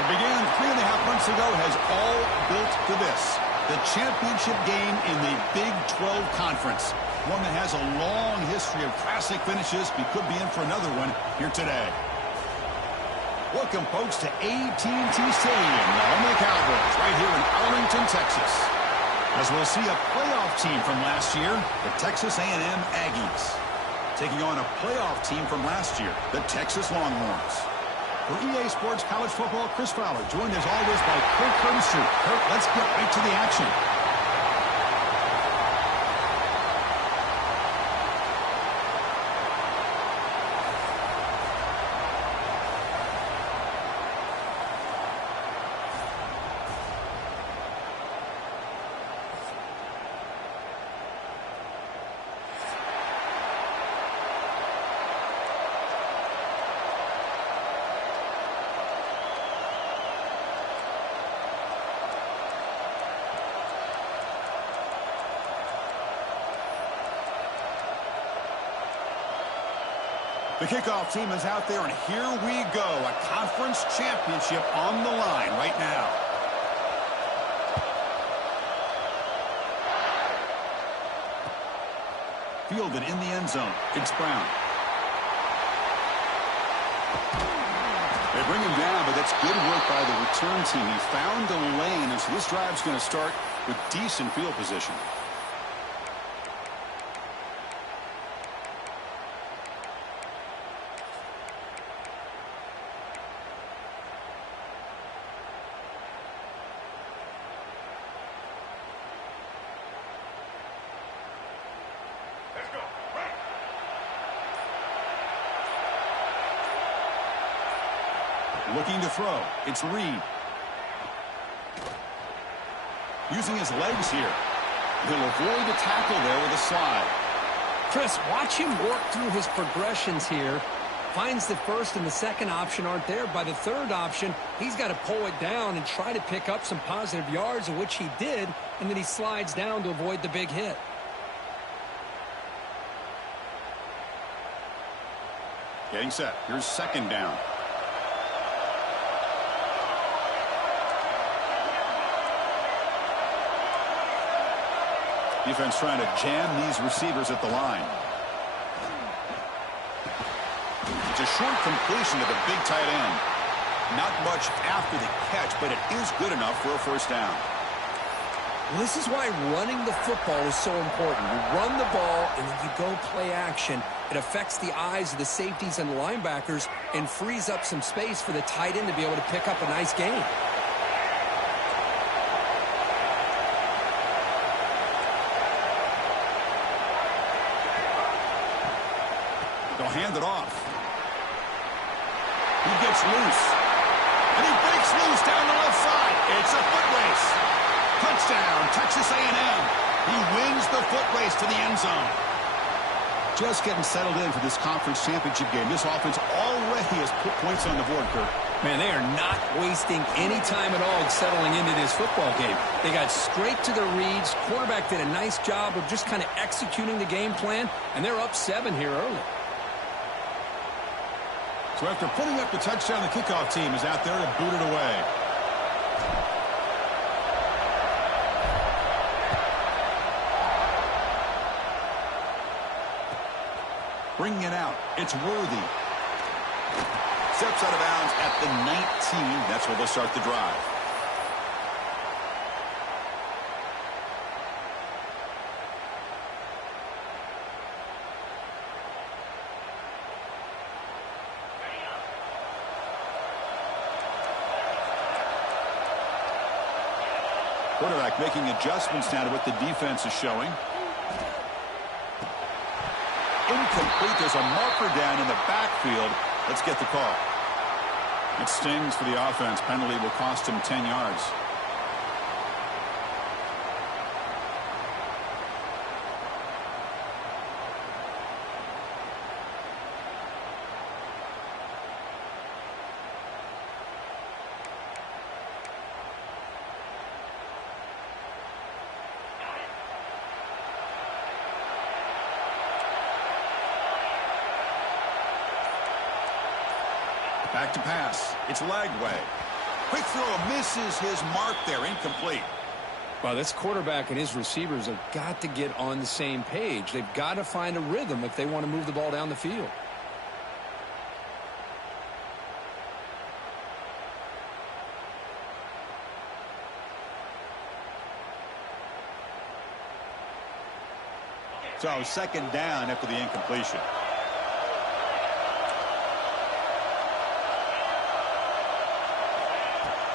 What began 3.5 months ago has all built to this. The championship game in the Big 12 Conference. One that has a long history of classic finishes. We could be in for another one here today. Welcome, folks, to AT&T Stadium, the home of the Cowboys, right here in Arlington, Texas. As we'll see a playoff team from last year, the Texas A&M Aggies, taking on a playoff team from last year, the Texas Longhorns. For EA Sports College Football, Chris Fowler, joined as always by Kirk Curtis. Kirk, let's get right to the action. The kickoff team is out there, and here we go. A conference championship on the line right now. Fielded in the end zone. It's Brown. They bring him down, but that's good work by the return team. He found the lane, and so this drive's going to start with decent field position. Looking to throw. It's Reed. Using his legs here. He'll avoid the tackle there with a slide. Chris, watch him work through his progressions here. Finds the first and the second option aren't there. By the third option, he's got to pull it down and try to pick up some positive yards, of which he did, and then he slides down to avoid the big hit. Getting set. Here's second down. Defense trying to jam these receivers at the line. It's a short completion to the big tight end. Not much after the catch, but it is good enough for a first down. Well, this is why running the football is so important. You run the ball, and then you go play action. It affects the eyes of the safeties and linebackers and frees up some space for the tight end to be able to pick up a nice gain. They'll hand it off. He gets loose. And he breaks loose down the left side. It's a foot race. Touchdown, Texas A&M. He wins the foot race to the end zone. Just getting settled in for this conference championship game. This offense already has put points on the board, Kirk. Man, they are not wasting any time at all settling into this football game. They got straight to the reads. Quarterback did a nice job of just kind of executing the game plan, and they're up 7 here early. So after putting up the touchdown, the kickoff team is out there to boot it away. Bringing it out, it's Worthy. Steps out of bounds at the 19. That's where they'll start the drive. Quarterback making adjustments now to what the defense is showing. Incomplete. There's a marker down in the backfield. Let's get the call. It stings for the offense. Penalty will cost him 10 yards. Back to pass. It's Lagway. Quick throw misses his mark there. Incomplete. Well, this quarterback and his receivers have got to get on the same page. They've got to find a rhythm if they want to move the ball down the field. So second down after the incompletion.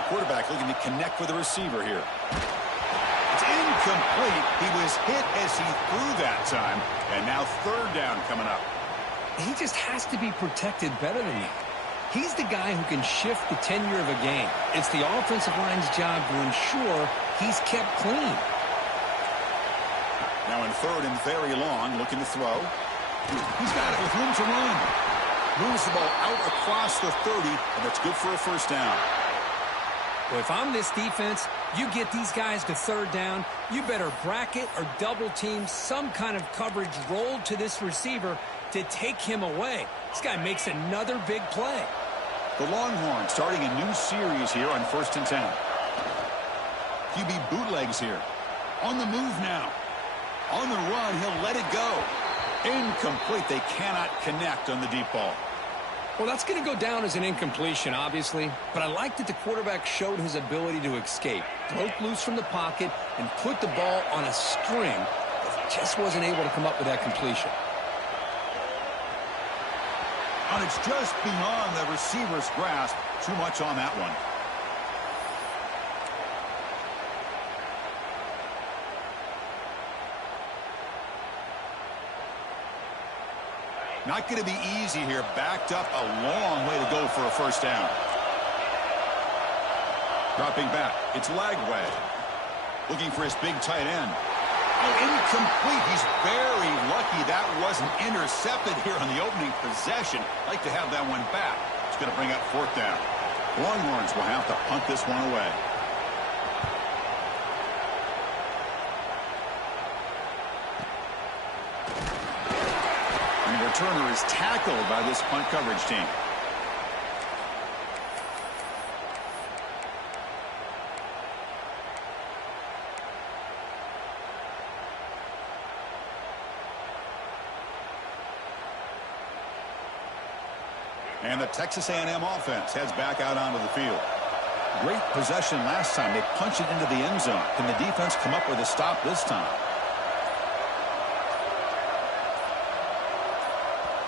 Quarterback looking to connect with the receiver here. It's incomplete. He was hit as he threw that time. And now third down coming up. He just has to be protected better than that. He's the guy who can shift the tenure of a game. It's the offensive line's job to ensure he's kept clean. Now in third and very long, looking to throw. He's got it with room to run. Moves the ball out across the 30, and that's good for a first down. Well, if I'm this defense, you get these guys to third down, you better bracket or double team some kind of coverage rolled to this receiver to take him away. This guy makes another big play. The Longhorns starting a new series here on 1st and 10. QB bootlegs here. On the move now. On the run, he'll let it go. Incomplete. They cannot connect on the deep ball. Well, that's going to go down as an incompletion, obviously, but I like that the quarterback showed his ability to escape, broke loose from the pocket, and put the ball on a string, but just wasn't able to come up with that completion. And it's just beyond the receiver's grasp. Too much on that one. Not going to be easy here. Backed up a long way to go for a first down. Dropping back. It's Lagway. Looking for his big tight end. Oh, incomplete. He's very lucky that wasn't intercepted here on the opening possession. Like to have that one back. It's going to bring up fourth down. Longhorns will have to punt this one away. Turner is tackled by this punt coverage team. And the Texas A&M offense heads back out onto the field. Great possession last time. They punched it into the end zone. Can the defense come up with a stop this time?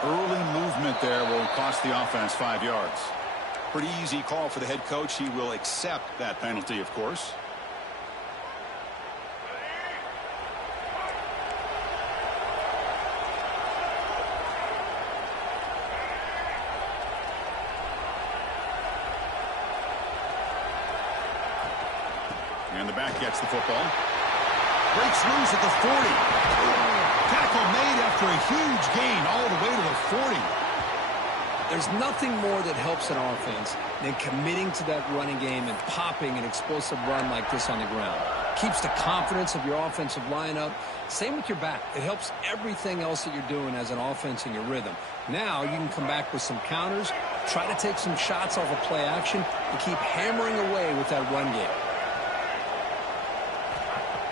Early movement there will cost the offense 5 yards. Pretty easy call for the head coach. He will accept that penalty, of course. And the back gets the football. Breaks loose at the 40. Tackle made after a huge gain all the way to the 40. There's nothing more that helps an offense than committing to that running game and popping an explosive run like this on the ground. Keeps the confidence of your offensive lineup. Same with your back. It helps everything else that you're doing as an offense in your rhythm. Now you can come back with some counters, try to take some shots off of play action, and keep hammering away with that run game.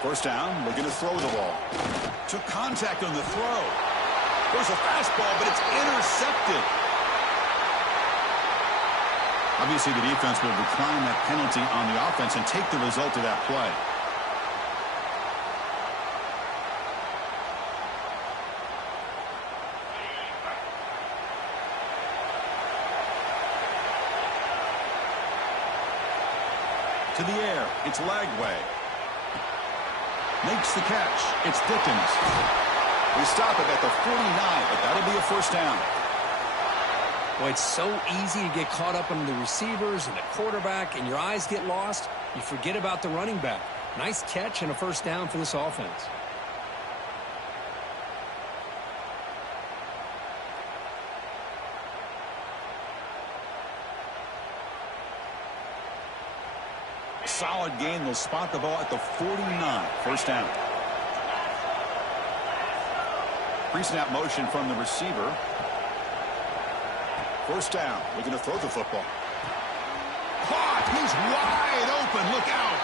First down, we're going to throw the ball. Took contact on the throw. There's a fastball, but it's intercepted. Obviously, the defense will decline that penalty on the offense and take the result of that play. To the air, it's Lagway. Makes the catch. It's Dickens. We stop it at the 49, but that'll be a first down. Well, it's so easy to get caught up on the receivers and the quarterback, and your eyes get lost. You forget about the running back. Nice catch and a first down for this offense. Solid gain. They'll spot the ball at the 49. First down. Pre-snap motion from the receiver. First down. Looking to throw the football. caught. He's wide open. Look out.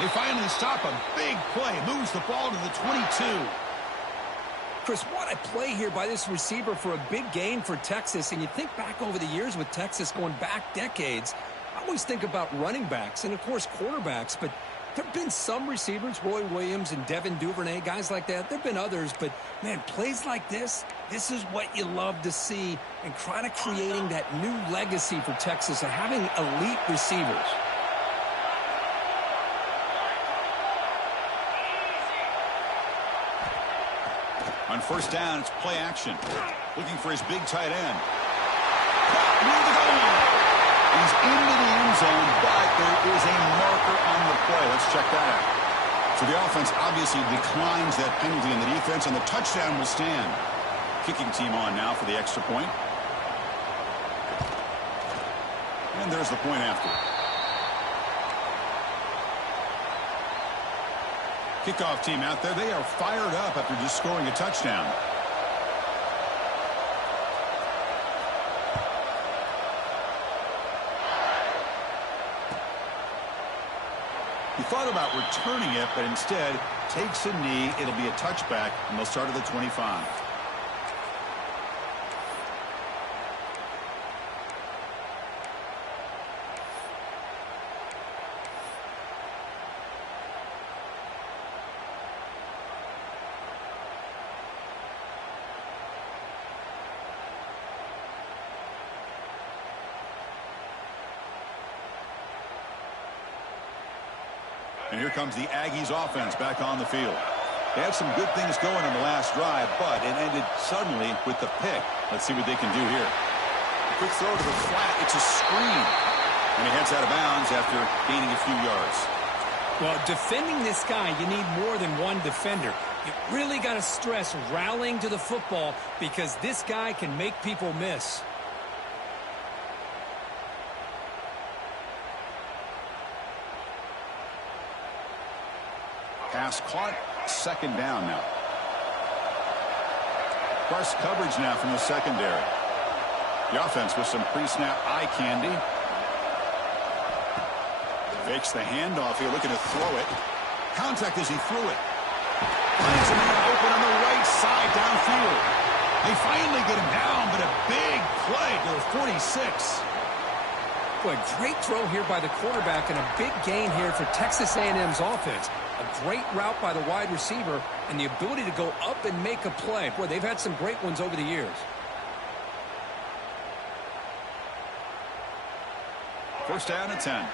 They finally stop a big play. Moves the ball to the 22. Chris, what a play here by this receiver for a big gain for Texas. And you think back over the years with Texas going back decades, I always think about running backs and, of course, quarterbacks. But there have been some receivers, Roy Williams and Devin Duvernay, guys like that. There have been others. But, man, plays like this is what you love to see and kind of creating that new legacy for Texas of having elite receivers. On first down, it's play action. Looking for his big tight end. Caught near the goal line. He's into the end zone, but there is a marker on the play. Let's check that out. So the offense obviously declines that penalty in the defense, and the touchdown will stand. Kicking team on now for the extra point. And there's the point after. Kickoff team out there. They are fired up after just scoring a touchdown. He thought about returning it, but instead takes a knee. It'll be a touchback, and they'll start at the 25. And here comes the Aggies offense back on the field. They had some good things going on the last drive, but it ended suddenly with the pick. Let's see what they can do here. A quick throw to the flat. It's a screen. And he heads out of bounds after gaining a few yards. Well, defending this guy, you need more than one defender. You really got to stress rallying to the football because this guy can make people miss. Pass caught, second down now. Press coverage now from the secondary. The offense with some pre-snap eye candy. Fakes the handoff here, looking to throw it. Contact as he threw it. Finds a man open on the right side downfield. They finally get him down, but a big play to the 46. Boy, great throw here by the quarterback and a big gain here for Texas A&M's offense. A great route by the wide receiver and the ability to go up and make a play. Boy, they've had some great ones over the years. First down at 10.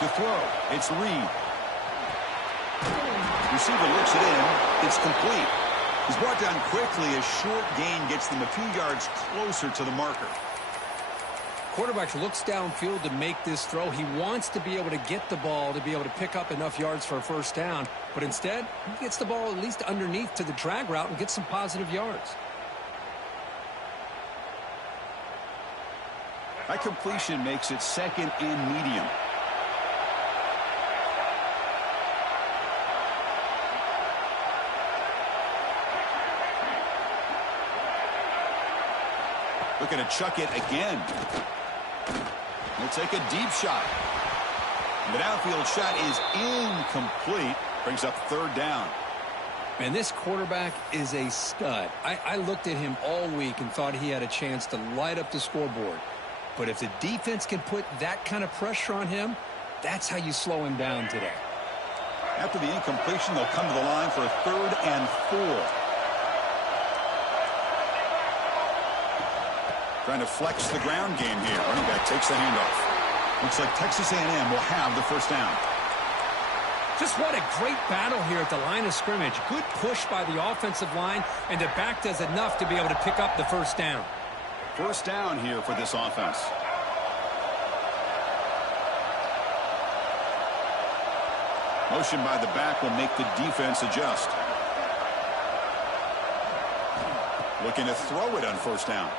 To throw, it's Reed. Receiver looks it in. It's complete. He's brought down quickly. A short gain gets them a few yards closer to the marker. Quarterback looks downfield to make this throw. He wants to be able to get the ball to be able to pick up enough yards for a first down. But instead, he gets the ball at least underneath to the drag route and gets some positive yards. That completion makes it second and medium. Looking to chuck it again. He'll take a deep shot. The downfield shot is incomplete. Brings up third down. And this quarterback is a stud. I looked at him all week and thought he had a chance to light up the scoreboard. But if the defense can put that kind of pressure on him, that's how you slow him down today. After the incompletion, they'll come to the line for a 3rd and 4. Trying to flex the ground game here. Running back takes the handoff. Looks like Texas A&M will have the first down. Just what a great battle here at the line of scrimmage. Good push by the offensive line, and the back does enough to be able to pick up the first down. First down here for this offense. Motion by the back will make the defense adjust. Looking to throw it on first down.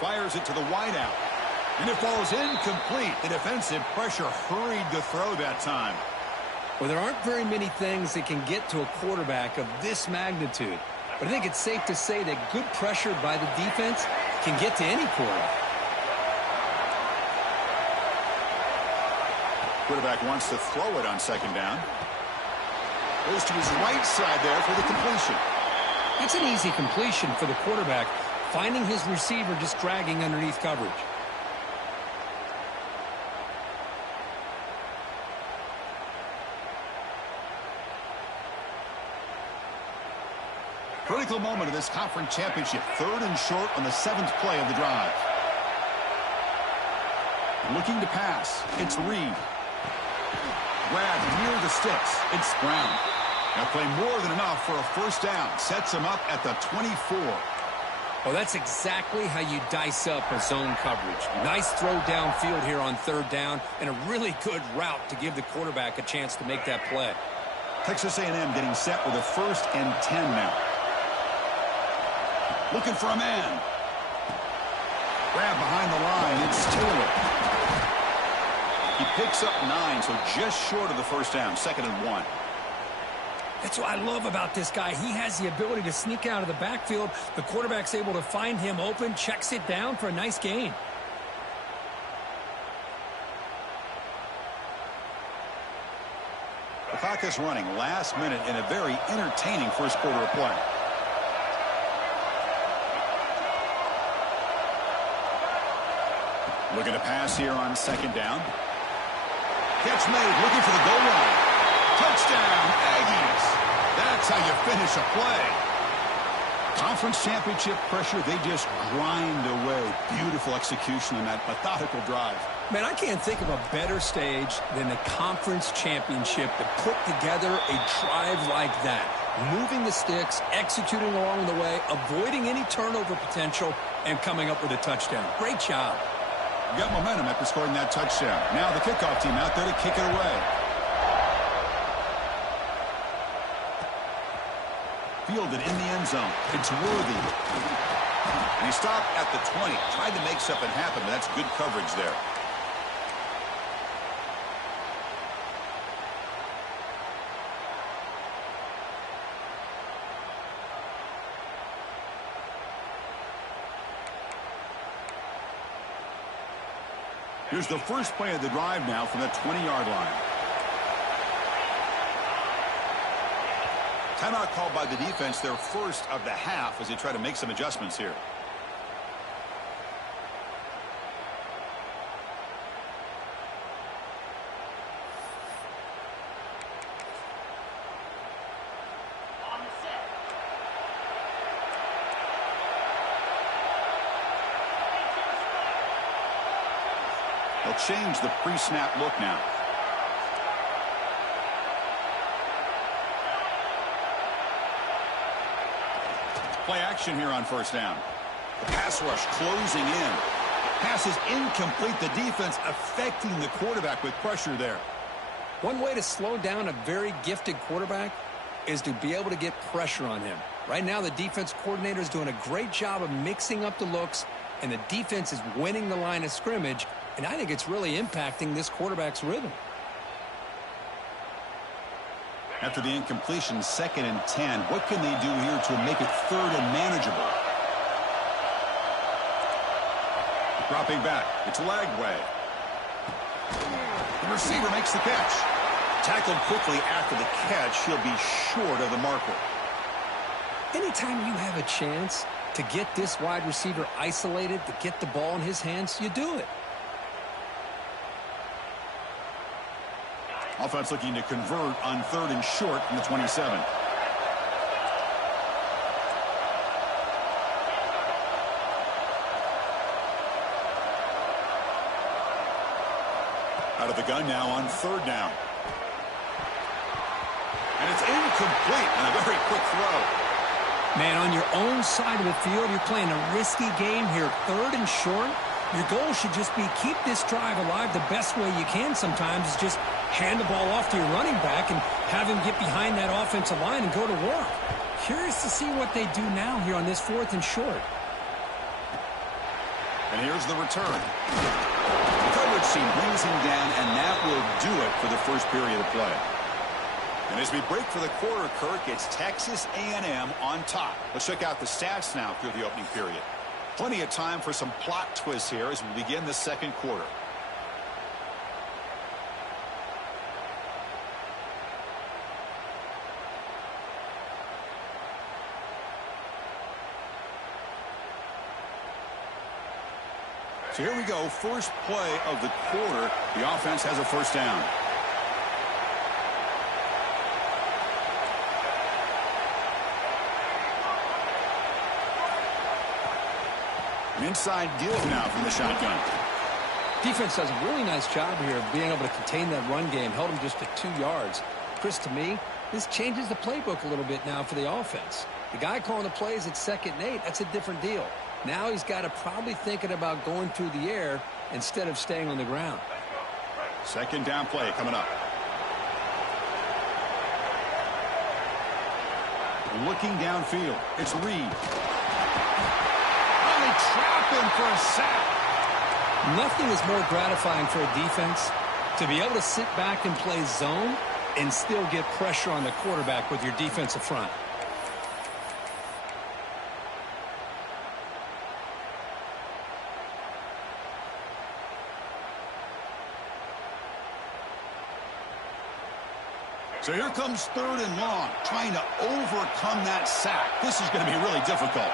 Fires it to the wideout. And it falls incomplete. The defensive pressure hurried the throw that time. Well, there aren't very many things that can get to a quarterback of this magnitude. But I think it's safe to say that good pressure by the defense can get to any quarterback. Quarterback wants to throw it on second down. Goes to his right side there for the completion. That's an easy completion for the quarterback, finding his receiver just dragging underneath coverage. Critical moment of this conference championship. 3rd and short on the 7th play of the drive. Looking to pass. It's Reed. Grabbed near the sticks. It's Brown. That play more than enough for a first down. Sets him up at the 24. Well, that's exactly how you dice up a zone coverage. Nice throw downfield here on 3rd down, and a really good route to give the quarterback a chance to make that play. Texas A&M getting set with a 1st and 10 now. Looking for a man. Grab behind the line. It's Taylor. He picks up 9, so just short of the first down. 2nd and 1. That's what I love about this guy. He has the ability to sneak out of the backfield. The quarterback's able to find him open, checks it down for a nice gain. The clock is running last minute in a very entertaining first quarter of play. Looking to pass here on 2nd down. Catch made, looking for the goal line. Touchdown, Aggies. That's how you finish a play. Conference championship pressure, they just grind away. Beautiful execution on that methodical drive. Man, I can't think of a better stage than the conference championship to put together a drive like that. Moving the sticks, executing along the way, avoiding any turnover potential, and coming up with a touchdown. Great job. You got momentum after scoring that touchdown. Now the kickoff team out there to kick it away. Fielded in the end zone. It's Worthy. And he stopped at the 20. Tried to make something happen, but that's good coverage there. Here's the first play of the drive now from the 20-yard line. Timeout called by the defense, their first of the half, as they try to make some adjustments here. They'll change the pre-snap look now. Play action here on first down. The pass rush closing in. Pass is incomplete. The defense affecting the quarterback with pressure there. One way to slow down a very gifted quarterback is to be able to get pressure on him. Right now, the defense coordinator is doing a great job of mixing up the looks, and the defense is winning the line of scrimmage, and I think it's really impacting this quarterback's rhythm. After the incompletion, 2nd and 10. What can they do here to make it 3rd and manageable? Dropping back. It's Lagway. The receiver makes the catch. Tackled quickly after the catch. He'll be short of the marker. Anytime you have a chance to get this wide receiver isolated, to get the ball in his hands, you do it. Offense looking to convert on 3rd and short from the 27. Out of the gun now on 3rd down. And it's incomplete on a very quick throw. Man, on your own side of the field, you're playing a risky game here. 3rd and short. Your goal should just be keep this drive alive the best way you can sometimes is just hand the ball off to your running back and have him get behind that offensive line and go to work. Curious to see what they do now here on this 4th and short. And here's the return. coaching brings him down, and that will do it for the first period of play. And as we break for the quarter, Kirk, it's Texas A&M on top. Let's check out the stats now through the opening period. Plenty of time for some plot twists here as we begin the second quarter. So here we go, first play of the quarter. The offense has a first down. An inside give now from the shotgun. Defense does a really nice job here of being able to contain that run game. Held him just to 2 yards. Chris, to me, this changes the playbook a little bit now for the offense. The guy calling the plays at 2nd and 8, that's a different deal. Now he's got to probably thinking about going through the air instead of staying on the ground. Second down play coming up. Looking downfield. It's Reed. Oh, they trap him for a sack. Nothing is more gratifying for a defense to be able to sit back and play zone and still get pressure on the quarterback with your defensive front. So here comes 3rd and long, trying to overcome that sack. This is going to be really difficult.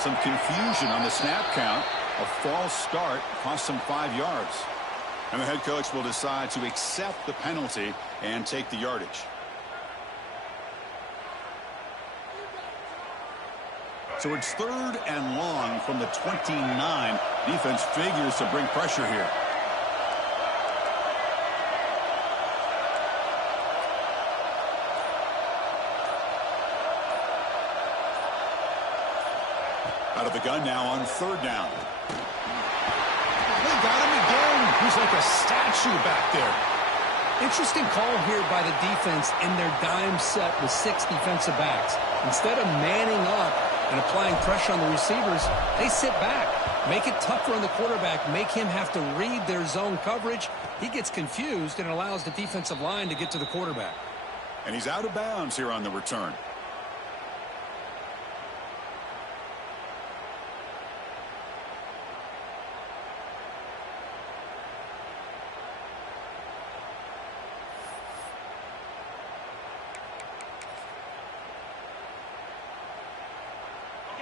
Some confusion on the snap count. A false start cost them 5 yards. And the head coach will decide to accept the penalty and take the yardage. So it's 3rd and long from the 29. Defense figures to bring pressure here. Out of the gun now on 3rd down. They got him again. He's like a statue back there. Interesting call here by the defense in their dime set with 6 defensive backs. Instead of manning up and applying pressure on the receivers, they sit back, make it tougher on the quarterback, make him have to read their zone coverage. He gets confused and allows the defensive line to get to the quarterback. And he's out of bounds here on the return.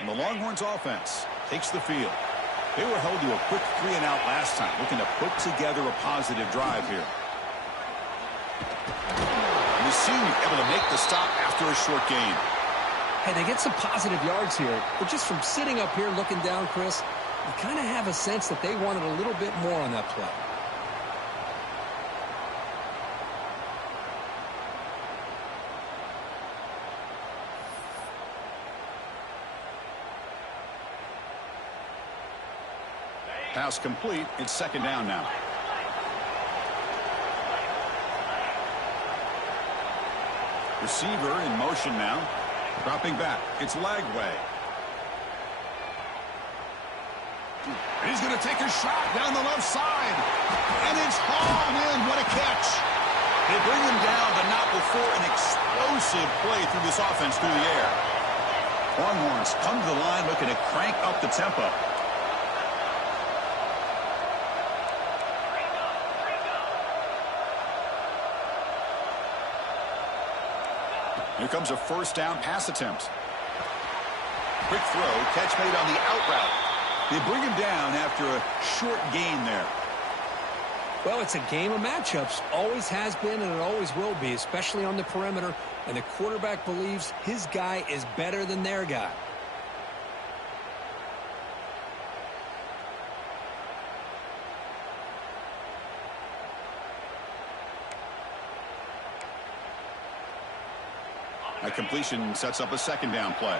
And the Longhorns offense takes the field. They were held to a quick 3-and-out last time, looking to put together a positive drive here. And the senior able to make the stop after a short gain. Hey, they get some positive yards here, but just from sitting up here looking down, Chris, you kind of have a sense that they wanted a little bit more on that play. Pass complete. It's 2nd down now. Receiver in motion now. Dropping back. It's Lagway. And he's going to take a shot down the left side. And it's hauled in. What a catch. They bring him down, but not before an explosive play through this offense through the air. Longhorns come to the line looking to crank up the tempo. Here comes a 1st down pass attempt. Quick throw, catch made on the out route. They bring him down after a short gain there. Well, it's a game of matchups. Always has been and it always will be, especially on the perimeter. And the quarterback believes his guy is better than their guy. A completion sets up a 2nd down play.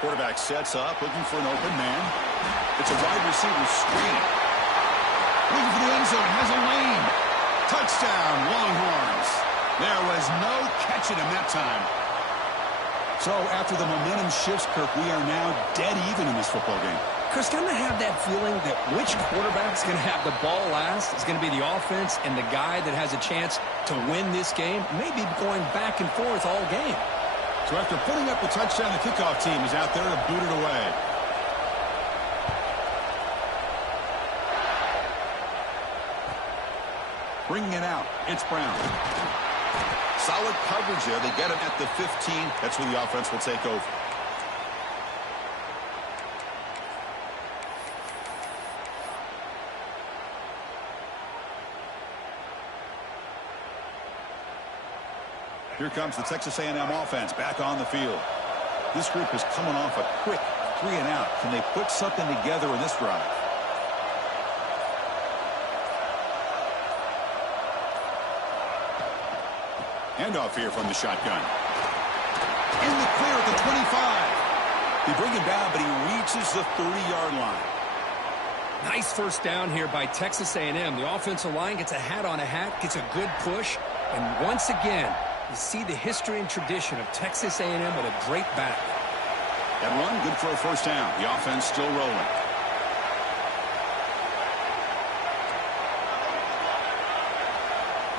Quarterback sets up, looking for an open man. It's a wide receiver screen. Looking for the end zone, has a lane. Touchdown, Longhorns. There was no catching him that time. So after the momentum shifts, Kirk, we are now dead even in this football game. Chris, kind of have that feeling that which quarterback's going to have the ball last is going to be the offense, and the guy that has a chance to win this game may be going back and forth all game. So after putting up the touchdown, the kickoff team is out there to boot it away. Bringing it out, it's Brown. Solid coverage there. They get him at the 15. That's where the offense will take over. Here comes the Texas A&M offense back on the field. This group is coming off a quick 3-and-out. Can they put something together in this drive? Handoff here from the shotgun. In the clear at the 25. They bring him down, but he reaches the 30-yard line. Nice first down here by Texas A&M. The offensive line gets a hat on a hat, gets a good push, and once again, you see the history and tradition of Texas A&M with a great back. That run, good for a first down. The offense still rolling.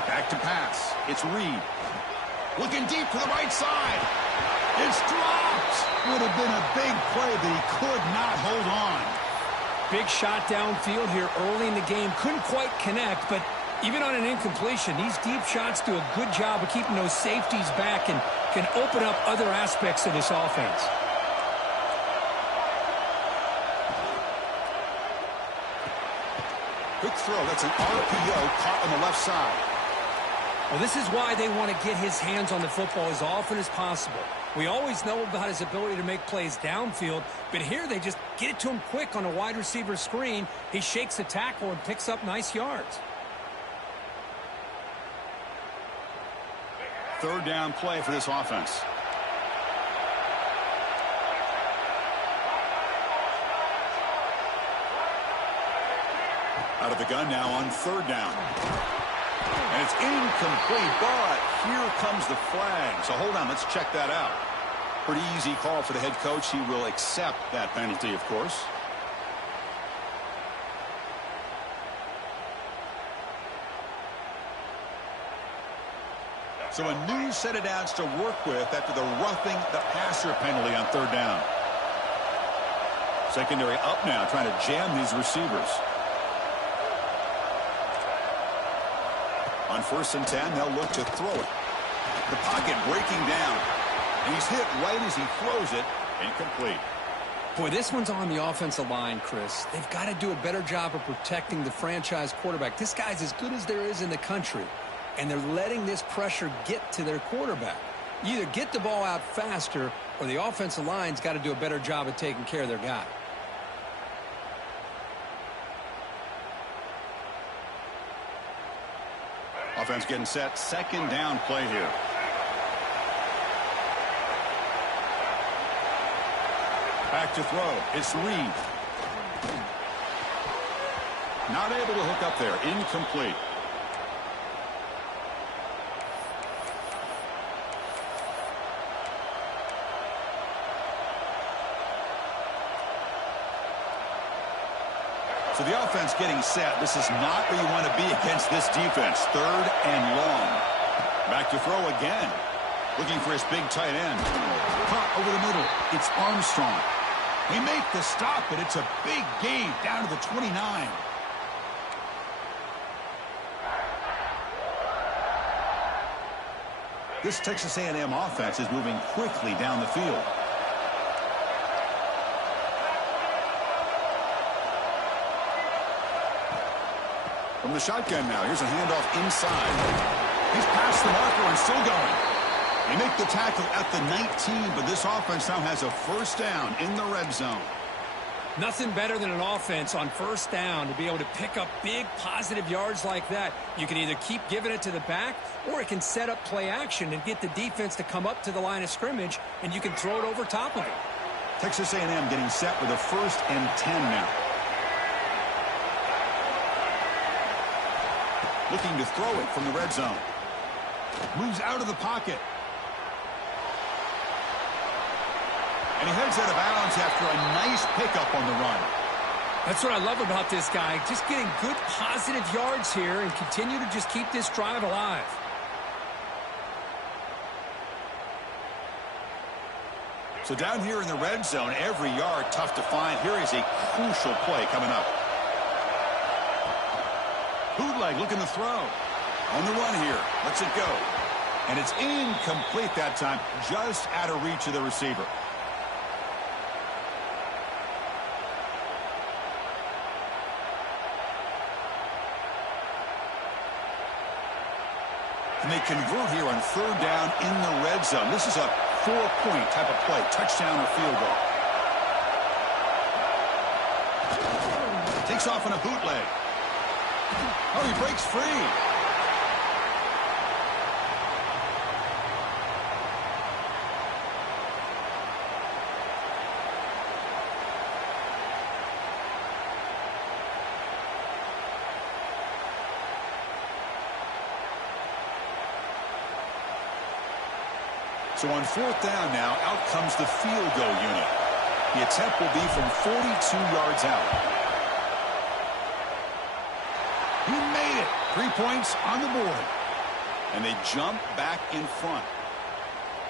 Back to pass. It's Reed. Looking deep to the right side. It's dropped. Would have been a big play, but he could not hold on. Big shot downfield here early in the game. Couldn't quite connect, but even on an incompletion, these deep shots do a good job of keeping those safeties back and can open up other aspects of this offense. Quick throw. That's an RPO caught on the left side. Well, this is why they want to get his hands on the football as often as possible. We always know about his ability to make plays downfield, but here they just get it to him quick on a wide receiver screen. He shakes the tackle and picks up nice yards. Third down play for this offense. Out of the gun now on third down. And it's incomplete, but here comes the flag. So hold on, let's check that out. Pretty easy call for the head coach. He will accept that penalty, of course. So a new set of downs to work with after the roughing the passer penalty on third down. Secondary up now, trying to jam these receivers. On 1st and 10, they'll look to throw it. The pocket breaking down. And he's hit right as he throws it. Incomplete. Boy, this one's on the offensive line, Chris. They've got to do a better job of protecting the franchise quarterback. This guy's as good as there is in the country, and they're letting this pressure get to their quarterback. You either get the ball out faster, or the offensive line's got to do a better job of taking care of their guy. Offense getting set. Second down play here. Back to throw. It's Reed. Not able to hook up there. Incomplete. So the offense getting set. This is not where you want to be against this defense. Third and long. Back to throw again. Looking for his big tight end. Caught over the middle. It's Armstrong. They make the stop, but it's a big gain down to the 29. This Texas A&M offense is moving quickly down the field. From the shotgun now, here's a handoff inside. He's past the marker and still going. They make the tackle at the 19, but this offense now has a first down in the red zone. Nothing better than an offense on first down to be able to pick up big positive yards like that. You can either keep giving it to the back, or it can set up play action and get the defense to come up to the line of scrimmage, and you can throw it over top of it. Texas A&M getting set with a 1st and 10 now. Looking to throw it from the red zone. Moves out of the pocket. And he heads out of bounds after a nice pickup on the run. That's what I love about this guy. Just getting good positive yards here and continue to just keep this drive alive. So down here in the red zone, every yard tough to find. Here is a crucial play coming up. Bootleg looking to throw. On the run here. Lets it go. And it's incomplete that time. Just out of reach of the receiver. And they convert here on 3rd down in the red zone. This is a 4-point type of play, touchdown or field goal. Takes off on a bootleg. Oh, he breaks free. So on 4th down now, out comes the field goal unit. The attempt will be from 42 yards out. He made it. 3 points on the board. And they jump back in front.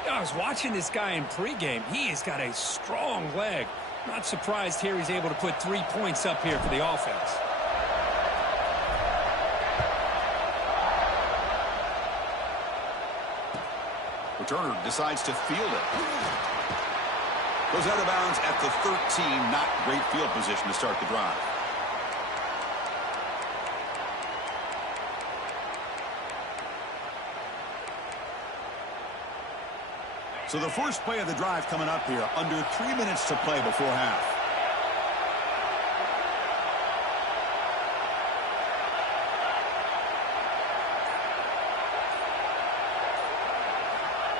I was watching this guy in pregame. He has got a strong leg. Not surprised here he's able to put 3 points up here for the offense. Returner decides to field it. Goes out of bounds at the 13. Not great field position to start the drive. So the first play of the drive coming up here. Under 3 minutes to play before half.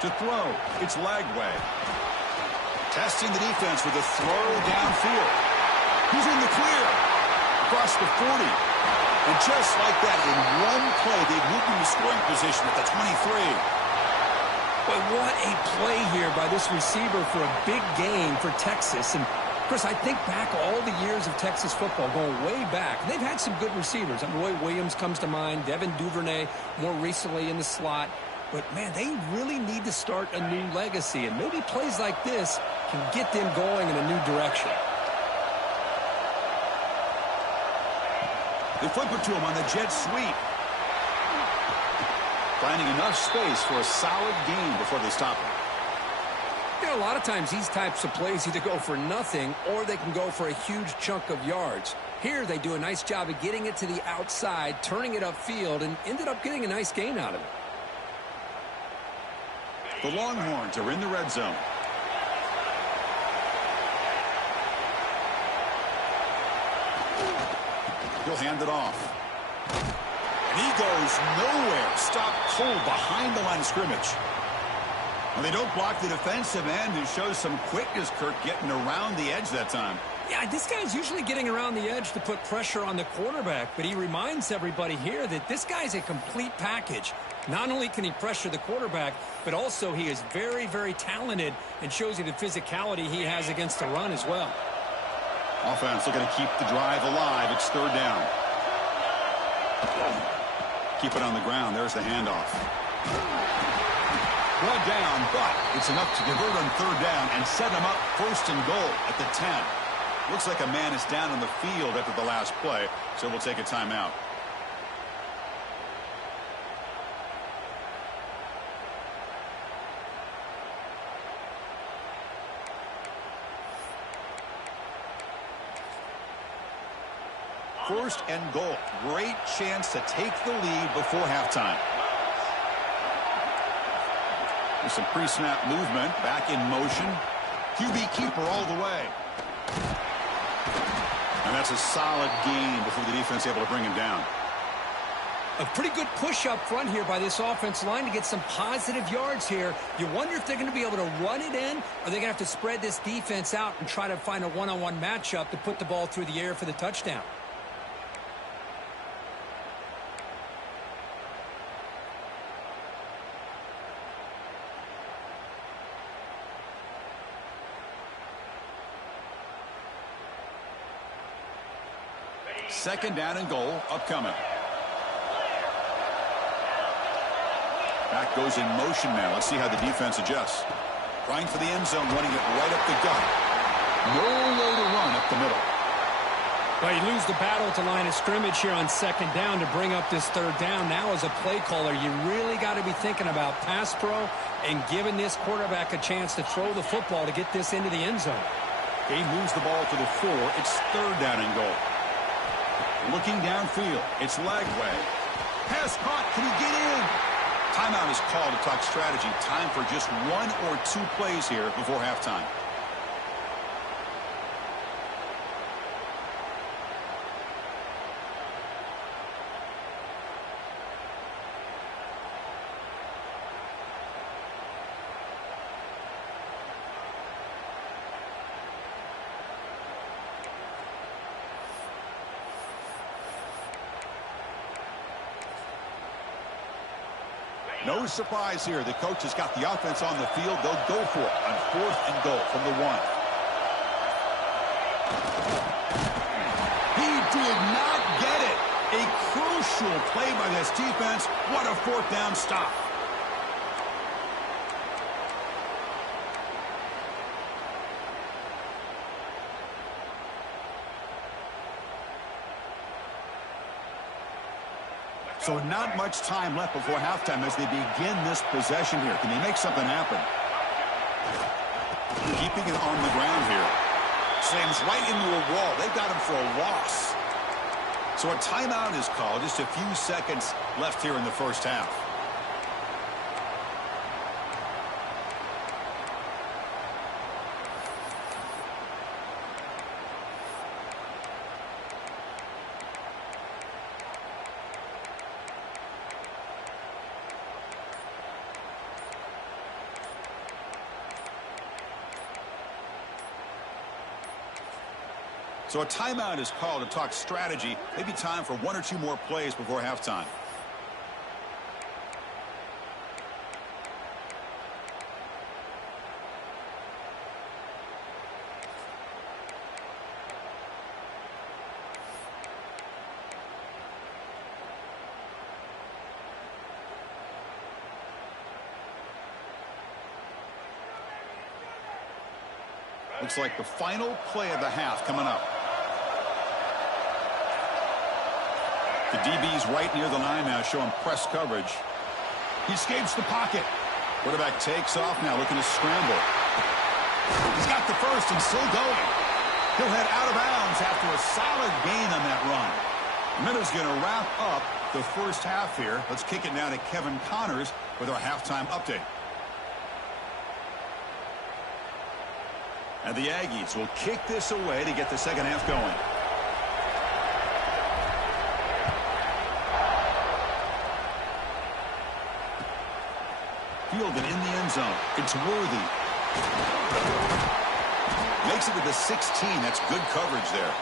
To throw, it's Lagway. Testing the defense with a throw downfield. He's in the clear. Across the 40. And just like that, in one play, they've moved into scoring position at the 23. But what a play here by this receiver for a big gain for Texas. And, Chris, I think back all the years of Texas football, going way back. They've had some good receivers. Roy Williams comes to mind, Devin Duvernay more recently in the slot. But, man, they really need to start a new legacy. And maybe plays like this can get them going in a new direction. They flip it to him on the jet sweep. Finding enough space for a solid gain before they stop him. You know, a lot of times these types of plays either go for nothing or they can go for a huge chunk of yards. Here they do a nice job of getting it to the outside, turning it upfield, and ended up getting a nice gain out of it. The Longhorns are in the red zone. He'll hand it off. And he goes nowhere. Stopped cold behind the line of scrimmage. Well, they don't block the defensive end, who shows some quickness, Kirk, getting around the edge that time. Yeah, this guy's usually getting around the edge to put pressure on the quarterback, but he reminds everybody here that this guy's a complete package. Not only can he pressure the quarterback, but also he is very, very talented and shows you the physicality he has against the run as well. Offense looking to keep the drive alive. It's 3rd down. Keep it on the ground. There's the handoff. Brought down, but it's enough to convert on 3rd down and set him up 1st and goal at the 10. Looks like a man is down on the field after the last play, so we'll take a timeout. First and goal. Great chance to take the lead before halftime. There's some pre-snap movement. Back in motion. QB keeper all the way. And that's a solid gain before the defense able to bring him down. A pretty good push up front here by this offensive line to get some positive yards here. You wonder if they're going to be able to run it in, or they're going to have to spread this defense out and try to find a one-on-one matchup to put the ball through the air for the touchdown. Second down and goal upcoming. Back goes in motion now. Let's see how the defense adjusts. Trying for the end zone, running it right up the gut. Nowhere to run up the middle. Well, you lose the battle at the line of scrimmage here on second down to bring up this third down. Now, as a play caller, you really got to be thinking about pass pro and giving this quarterback a chance to throw the football to get this into the end zone. He moves the ball to the 4. It's third down and goal. Looking downfield, it's Lagway. Pass caught, can he get in? Timeout is called to talk strategy. Time for just 1 or 2 plays here before halftime. No surprise here. The coach has got the offense on the field. They'll go for it on 4th and goal from the 1. He did not get it. A crucial play by this defense. What a 4th down stop. So not much time left before halftime as they begin this possession here. Can they make something happen? Keeping it on the ground here. Slams right into a wall. They've got him for a loss. So a timeout is called. Just a few seconds left here in the first half. So a timeout is called to talk strategy. Maybe time for 1 or 2 more plays before halftime. Looks like the final play of the half coming up. The DB's right near the line now, showing press coverage. He escapes the pocket. Quarterback takes off now, looking to scramble. He's got the first and still going. He'll head out of bounds after a solid gain on that run. Minter's going to wrap up the first half here. Let's kick it now to Kevin Connors with our halftime update. And the Aggies will kick this away to get the second half going. Fielded in the end zone. It's Worthy. Makes it to the 16. That's good coverage there.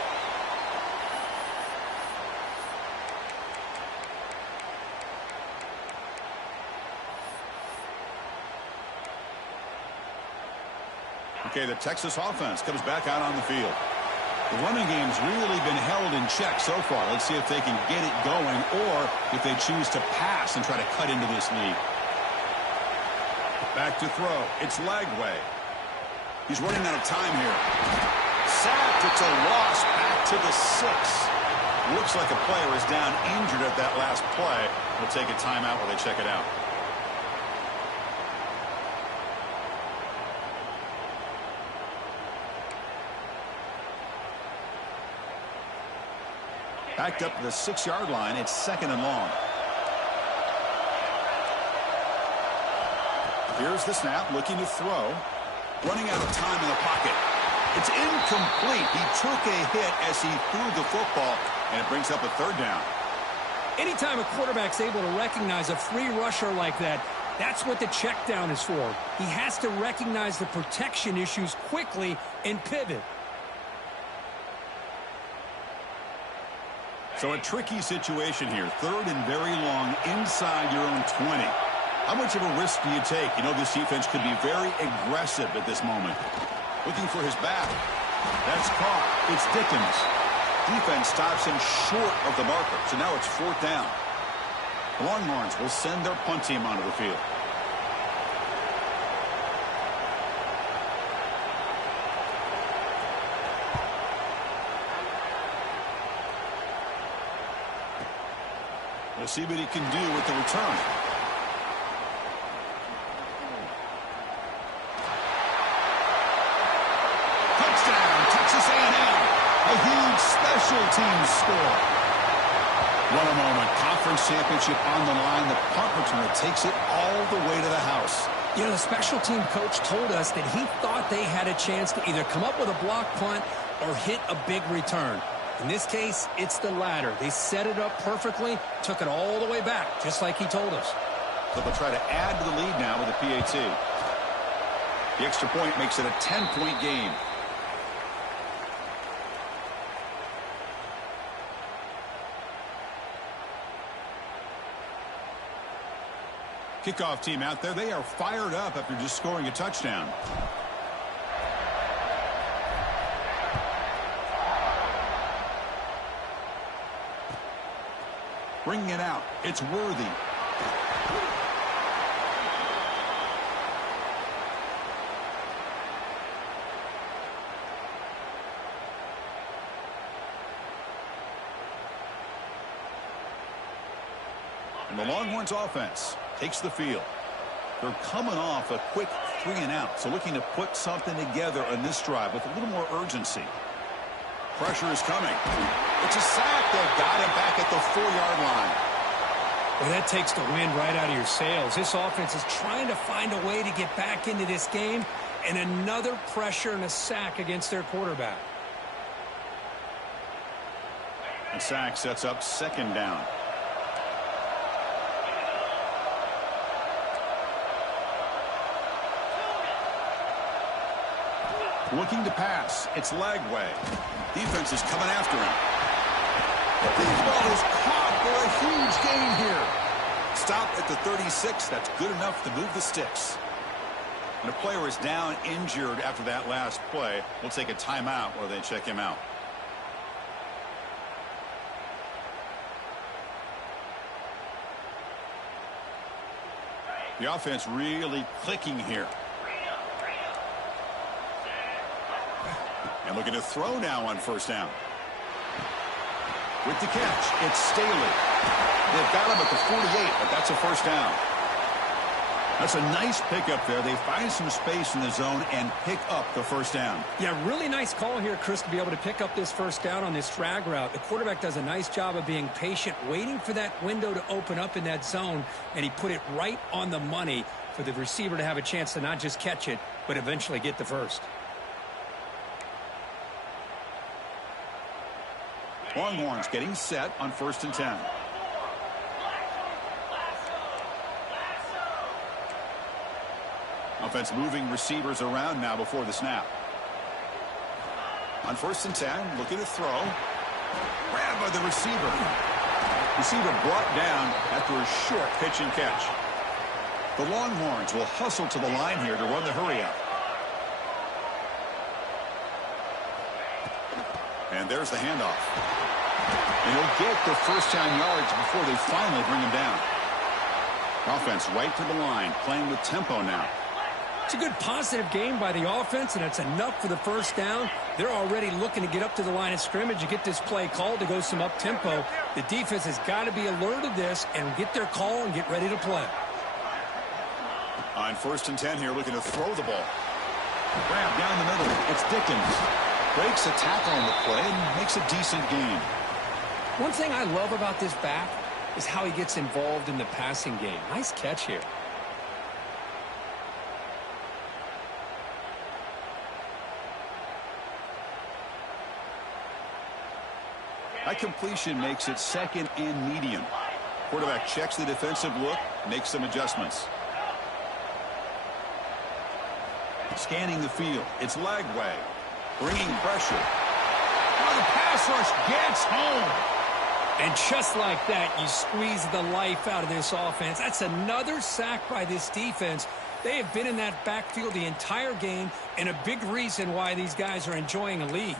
Okay, the Texas offense comes back out on the field. The running game's really been held in check so far. Let's see if they can get it going or if they choose to pass and try to cut into this lead. Back to throw. It's Lagway. He's running out of time here. Sacked. It's a loss back to the 6. Looks like a player is down injured at that last play. We'll take a timeout while they check it out. Backed up to the 6-yard line. It's second and long. Here's the snap, looking to throw. Running out of time in the pocket. It's incomplete. He took a hit as he threw the football, and it brings up a third down. Anytime a quarterback's able to recognize a free rusher like that, that's what the check down is for. He has to recognize the protection issues quickly and pivot. So a tricky situation here. 3rd and very long inside your own 20. How much of a risk do you take? You know, this defense could be very aggressive at this moment. Looking for his back. That's caught. It's Dickens. Defense stops him short of the marker. So now it's 4th down. The Longhorns will send their punt team onto the field. We'll see what he can do with the return. Touchdown, Texas A&M. A huge special teams score. What a moment. Conference championship on the line. The punt returner takes it all the way to the house. You know, the special team coach told us that he thought they had a chance to either come up with a block punt or hit a big return. In this case, it's the latter. They set it up perfectly, took it all the way back, just like he told us. So they'll try to add to the lead now with a PAT. The extra point makes it a 10-point game. Kickoff team out there. They are fired up after just scoring a touchdown. Bringing it out. It's Worthy. And the Longhorns offense takes the field. They're coming off a quick 3-and-out, so looking to put something together on this drive with a little more urgency. Pressure is coming. It's a sack. They got it back at the 4-yard line. Well, that takes the wind right out of your sails. This offense is trying to find a way to get back into this game, and another pressure and a sack against their quarterback. The sack sets up 2nd down. Looking to pass. It's Lagway. Defense is coming after him. The ball is caught for a huge gain here. Stop at the 36. That's good enough to move the sticks. And a player is down injured after that last play. We'll take a timeout while they check him out. The offense really clicking here. And looking to throw now on 1st down. With the catch, it's Staley. They've got him at the 48, but that's a 1st down. That's a nice pickup there. They find some space in the zone and pick up the 1st down. Yeah, really nice call here, Chris, to be able to pick up this 1st down on this drag route. The quarterback does a nice job of being patient, waiting for that window to open up in that zone, and he put it right on the money for the receiver to have a chance to not just catch it, but eventually get the 1st. Longhorns getting set on 1st and 10. Offense moving receivers around now before the snap. On 1st and 10, looking to throw. Grabbed by the receiver. Receiver brought down after a short pitch and catch. The Longhorns will hustle to the line here to run the hurry out. And there's the handoff. And he'll get the 1st down yards before they finally bring him down. Offense right to the line, playing with tempo now. It's a good positive game by the offense, and it's enough for the 1st down. They're already looking to get up to the line of scrimmage and get this play called to go some up-tempo. The defense has got to be alert of this and get their call and get ready to play. On 1st and 10 here, looking to throw the ball. Grab down the middle. It's Dickens. Breaks a tackle on the play and makes a decent gain. One thing I love about this back is how he gets involved in the passing game. Nice catch here. That completion makes it 2nd and medium. Quarterback checks the defensive look, makes some adjustments. Scanning the field. It's Lagway. Bringing pressure. Oh, the pass rush gets home. And just like that, you squeeze the life out of this offense. That's another sack by this defense. They have been in that backfield the entire game, and a big reason why these guys are enjoying a lead.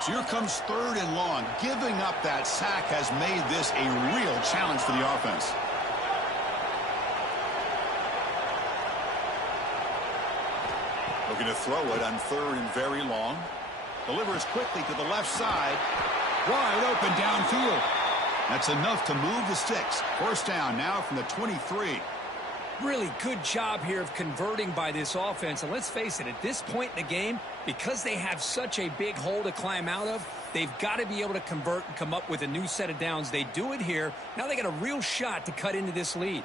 So here comes 3rd and long. Giving up that sack has made this a real challenge for the offense. Looking to throw it on 3rd and very long. Delivers quickly to the left side. Wide open downfield. That's enough to move the sticks. 1st down now from the 23. Really good job here of converting by this offense. And let's face it, at this point in the game, because they have such a big hole to climb out of, they've got to be able to convert and come up with a new set of downs. They do it here. Now they got a real shot to cut into this lead.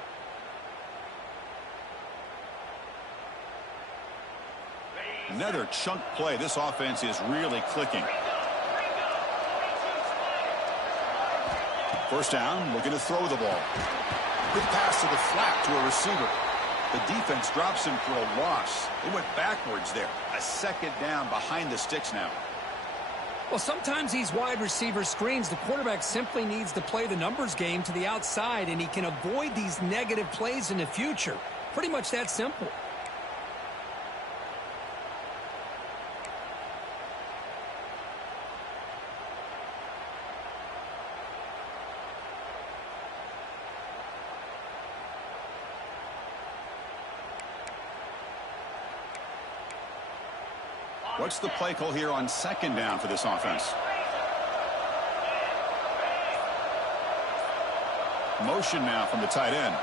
Another chunk play. This offense is really clicking. 1st down, looking to throw the ball. Good pass to the flat to a receiver. The defense drops him for a loss. They went backwards there. A 2nd down behind the sticks now. Well, sometimes these wide receiver screens, the quarterback simply needs to play the numbers game to the outside, and he can avoid these negative plays in the future. Pretty much that simple. What's the play call here on 2nd down for this offense? Motion now from the tight end.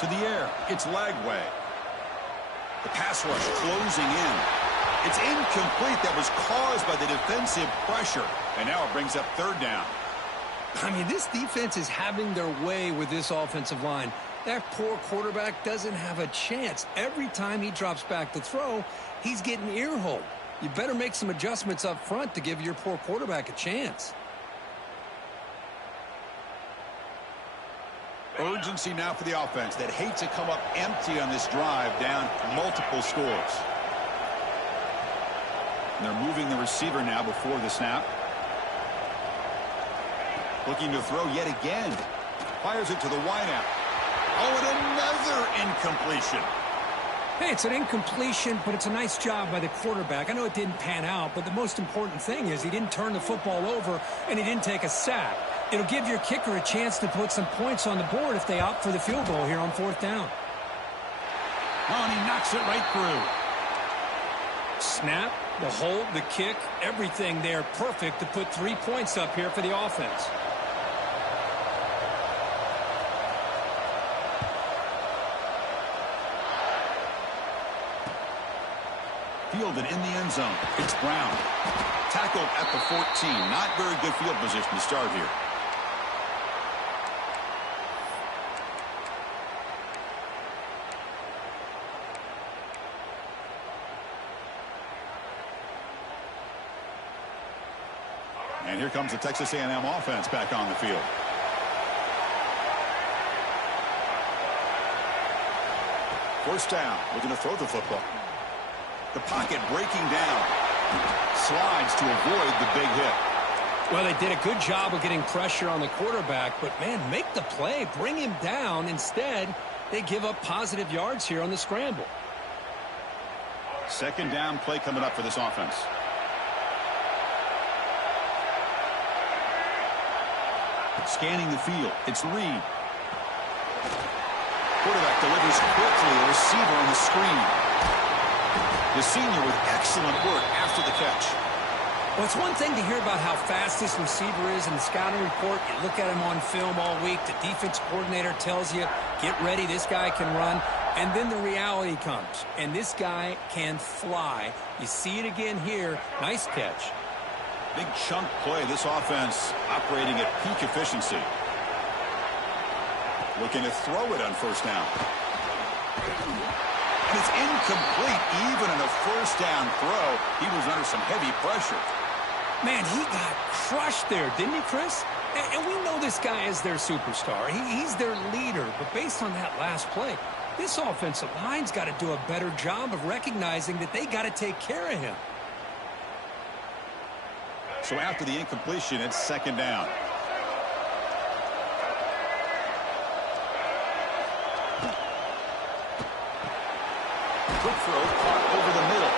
To the air. It's Lagway. The pass rush closing in. It's incomplete. That was caused by the defensive pressure. And now it brings up 3rd down. I mean, this defense is having their way with this offensive line. That poor quarterback doesn't have a chance. Every time he drops back to throw, he's getting earholed. You better make some adjustments up front to give your poor quarterback a chance. Urgency now for the offense that hates to come up empty on this drive, down multiple scores. And they're moving the receiver now before the snap. Looking to throw yet again. Fires it to the wideout. Oh, and another incompletion. Hey, it's an incompletion, but it's a nice job by the quarterback. I know it didn't pan out, but the most important thing is he didn't turn the football over and he didn't take a sack. It'll give your kicker a chance to put some points on the board if they opt for the field goal here on 4th down. Oh, and he knocks it right through. Snap, the hold, the kick, everything there perfect to put 3 points up here for the offense. Fielded in the end zone. It's Brown. Tackled at the 14. Not very good field position to start here. And here comes the Texas A&M offense back on the field. First down, looking to throw the football. The pocket breaking down. Slides to avoid the big hit. Well, they did a good job of getting pressure on the quarterback, but, man, make the play, bring him down. Instead, they give up positive yards here on the scramble. 2nd down play coming up for this offense. Scanning the field. It's Reed. Quarterback delivers quickly. A receiver on the screen. The senior with excellent work after the catch. Well, it's one thing to hear about how fast this receiver is in the scouting report. You look at him on film all week. The defense coordinator tells you, get ready, this guy can run. And then the reality comes, and this guy can fly. You see it again here. Nice catch. Big chunk play. This offense operating at peak efficiency. Looking to throw it on 1st down. And it's incomplete. Even on a 1st down throw, he was under some heavy pressure. Man, he got crushed there, didn't he, Chris? And we know this guy is their superstar. He's their leader. But based on that last play, this offensive line's got to do a better job of recognizing that they got to take care of him. So after the incompletion, it's second down. Quick throw, caught over the middle.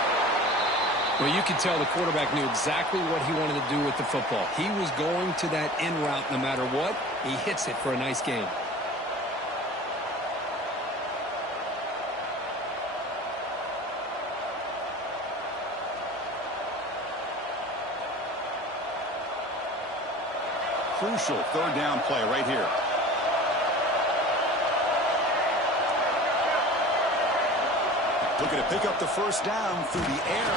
Well, you could tell the quarterback knew exactly what he wanted to do with the football. He was going to that in route no matter what. He hits it for a nice gain. Crucial third down play right here. Looking to pick up the first down through the air.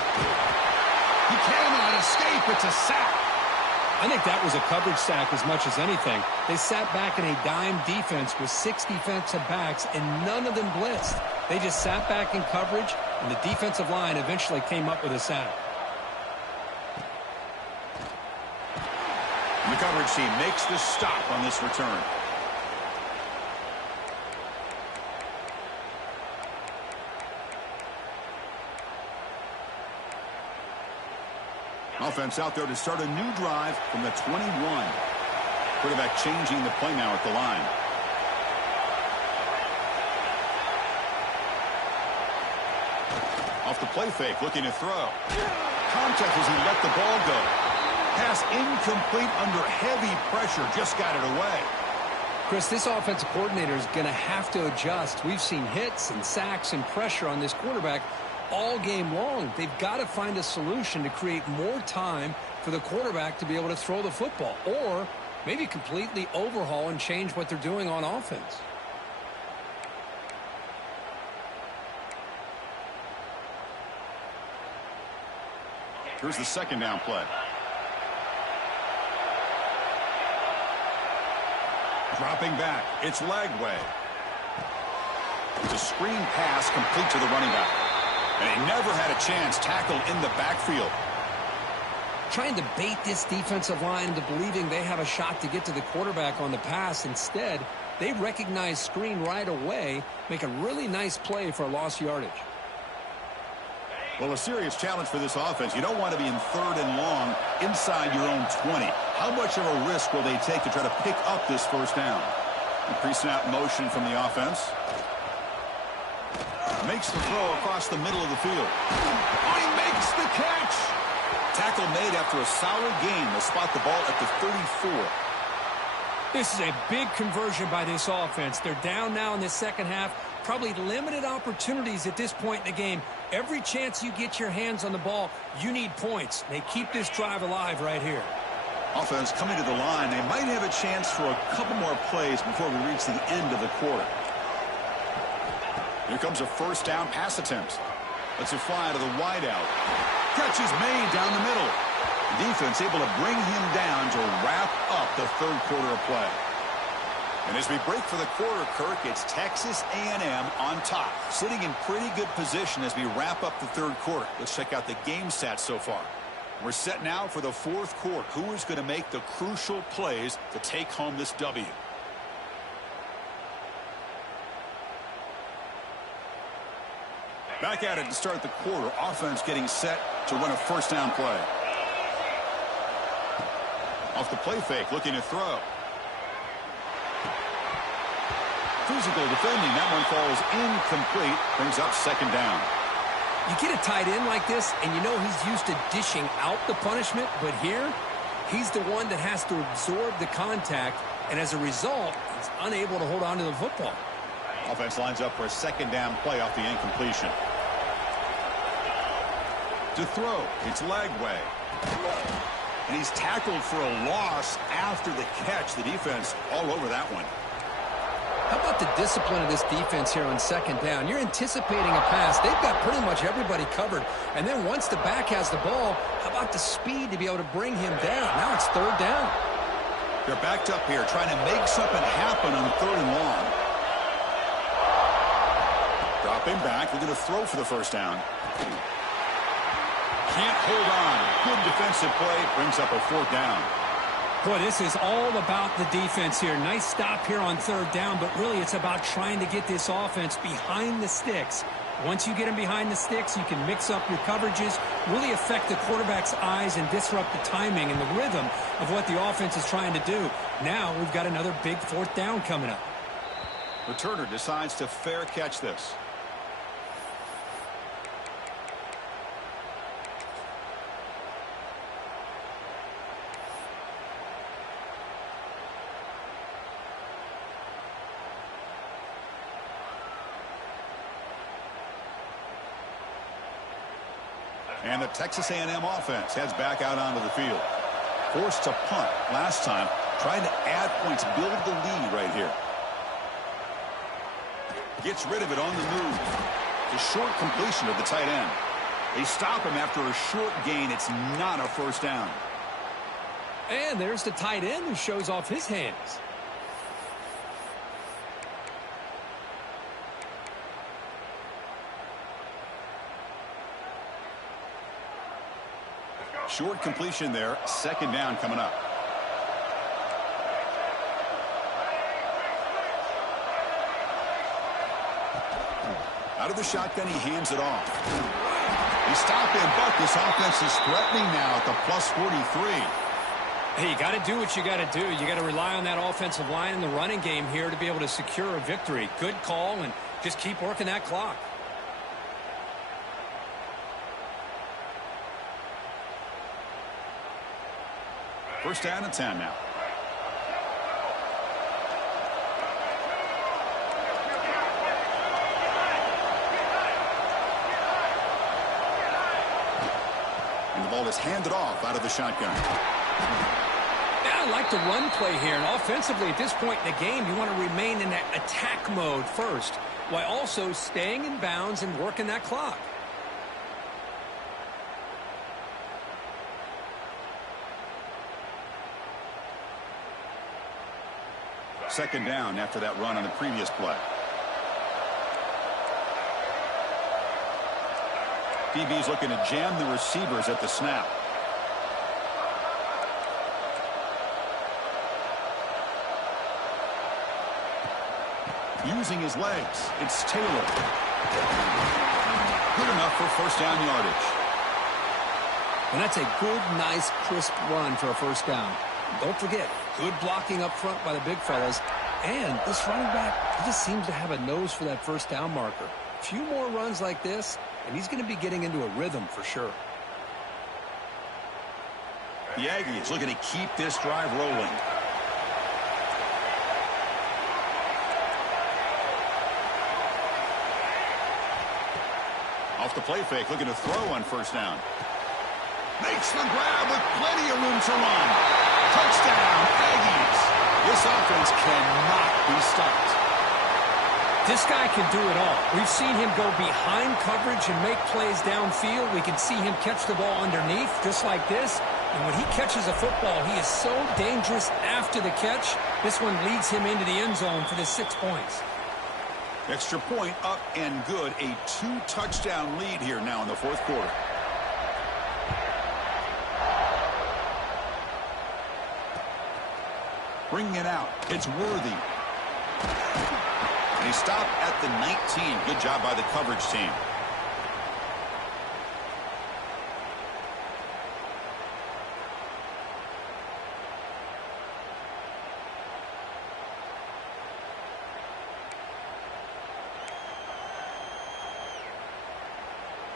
He cannot escape. It's a sack. I think that was a coverage sack as much as anything. They sat back in a dime defense with 6 defensive backs, and none of them blitzed. They just sat back in coverage, and the defensive line eventually came up with a sack. The coverage team makes the stop on this return. Offense out there to start a new drive from the 21. Quarterback changing the play now at the line. Off the play fake, looking to throw. Contact as he let the ball go. Pass incomplete under heavy pressure. Just got it away. Chris, this offensive coordinator is going to have to adjust. We've seen hits and sacks and pressure on this quarterback all game long. They've got to find a solution to create more time for the quarterback to be able to throw the football, or maybe completely overhaul and change what they're doing on offense. Here's the second down play. Dropping back, it's Lagway. It's a screen pass complete to the running back. And he never had a chance tackled in the backfield. Trying to bait this defensive line into believing they have a shot to get to the quarterback on the pass. Instead, they recognize screen right away, make a really nice play for lost yardage. Well, a serious challenge for this offense. You don't want to be in third and long inside your own 20. How much of a risk will they take to try to pick up this first down? Pre-snap motion from the offense. Makes the throw across the middle of the field. Oh, he makes the catch! Tackle made after a solid gain. They'll spot the ball at the 34. This is a big conversion by this offense. They're down now in the second half. Probably limited opportunities at this point in the game. Every chance you get your hands on the ball, you need points. They keep this drive alive right here. Offense coming to the line. They might have a chance for a couple more plays before we reach the end of the quarter. Here comes a first down pass attempt. Lets it fly to the wideout. Catch is made down the middle. Defense able to bring him down to wrap up the third quarter of play. And as we break for the quarter, Kirk, it's Texas A&M on top, sitting in pretty good position as we wrap up the third quarter. Let's check out the game stats so far. We're set now for the fourth quarter. Who is going to make the crucial plays to take home this W? Back at it to start the quarter. Offense getting set to run a first down play. Off the play fake, looking to throw. Physical defending. That one falls incomplete. Brings up second down. You get a tight end like this, and you know he's used to dishing out the punishment, but here, he's the one that has to absorb the contact, and as a result, he's unable to hold on to the football. Offense lines up for a second down play off the incompletion. To throw, it's Lagway. And he's tackled for a loss after the catch. The defense all over that one. How about the discipline of this defense here on second down? You're anticipating a pass. They've got pretty much everybody covered. And then once the back has the ball, how about the speed to be able to bring him down? Now it's third down. They're backed up here trying to make something happen on third and long. Dropping back. They're going to throw for the first down. can't hold on. Good defensive play brings up a 4th down. Boy, this is all about the defense here. Nice stop here on 3rd down, but really it's about trying to get this offense behind the sticks. Once you get them behind the sticks, you can mix up your coverages, really affect the quarterback's eyes and disrupt the timing and the rhythm of what the offense is trying to do. Now we've got another big 4th down coming up. Returner decides to fair catch this. And the Texas A&M offense heads back out onto the field. Forced to punt last time, trying to add points, build the lead right here. Gets rid of it on the move. It's a short completion of the tight end. They stop him after a short gain. It's not a 1st down. And there's the tight end who shows off his hands. Short completion there. 2nd down coming up. Out of the shotgun, he hands it off. He stopped him, but this offense is threatening now at the plus 43. Hey, you got to do what you got to do. You got to rely on that offensive line in the running game here to be able to secure a victory. Good call, and just keep working that clock. First down and 10 now. And the ball is handed off out of the shotgun. Yeah, I like the run play here. And offensively, at this point in the game, you want to remain in that attack mode first, while also staying in bounds and working that clock. Second down after that run on the previous play. DB's looking to jam the receivers at the snap. Using his legs, it's Taylor. Good enough for 1st down yardage. And that's a good, nice, crisp run for a 1st down. Don't forget, good blocking up front by the big fellas. And this running back, he just seems to have a nose for that 1st down marker. A few more runs like this, and he's going to be getting into a rhythm for sure. The Aggies looking to keep this drive rolling. Off the play fake, looking to throw on 1st down. Makes the grab with plenty of room to run. Touchdown, Aggies. This offense cannot be stopped. This guy can do it all. We've seen him go behind coverage and make plays downfield. We can see him catch the ball underneath just like this. And when he catches a football, he is so dangerous after the catch. This one leads him into the end zone for the 6 points. Extra point up and good. A 2-touchdown lead here now in the 4th quarter. Bringing it out. It's Worthy. And he stopped at the 19. Good job by the coverage team.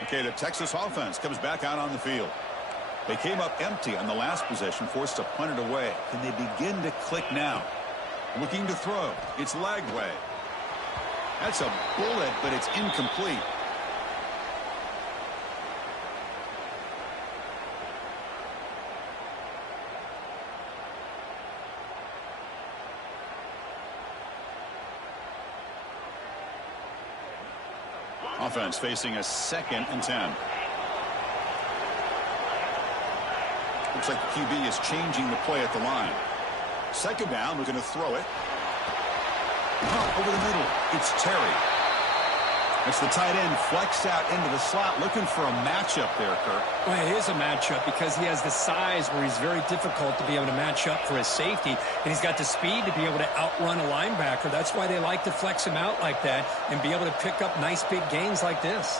Okay, the Texas offense comes back out on the field. They came up empty on the last possession, forced to punt it away. Can they begin to click now? Looking to throw. It's Lagway. That's a bullet, but it's incomplete. Offense facing a 2nd and 10. Looks like the QB is changing the play at the line. 2nd down, we're going to throw it. Over the middle, it's Terry. It's the tight end flexed out into the slot, looking for a matchup there, Kirk. Well, it is a matchup because he has the size where he's very difficult to be able to match up for his safety, and he's got the speed to be able to outrun a linebacker. That's why they like to flex him out like that and be able to pick up nice big gains like this.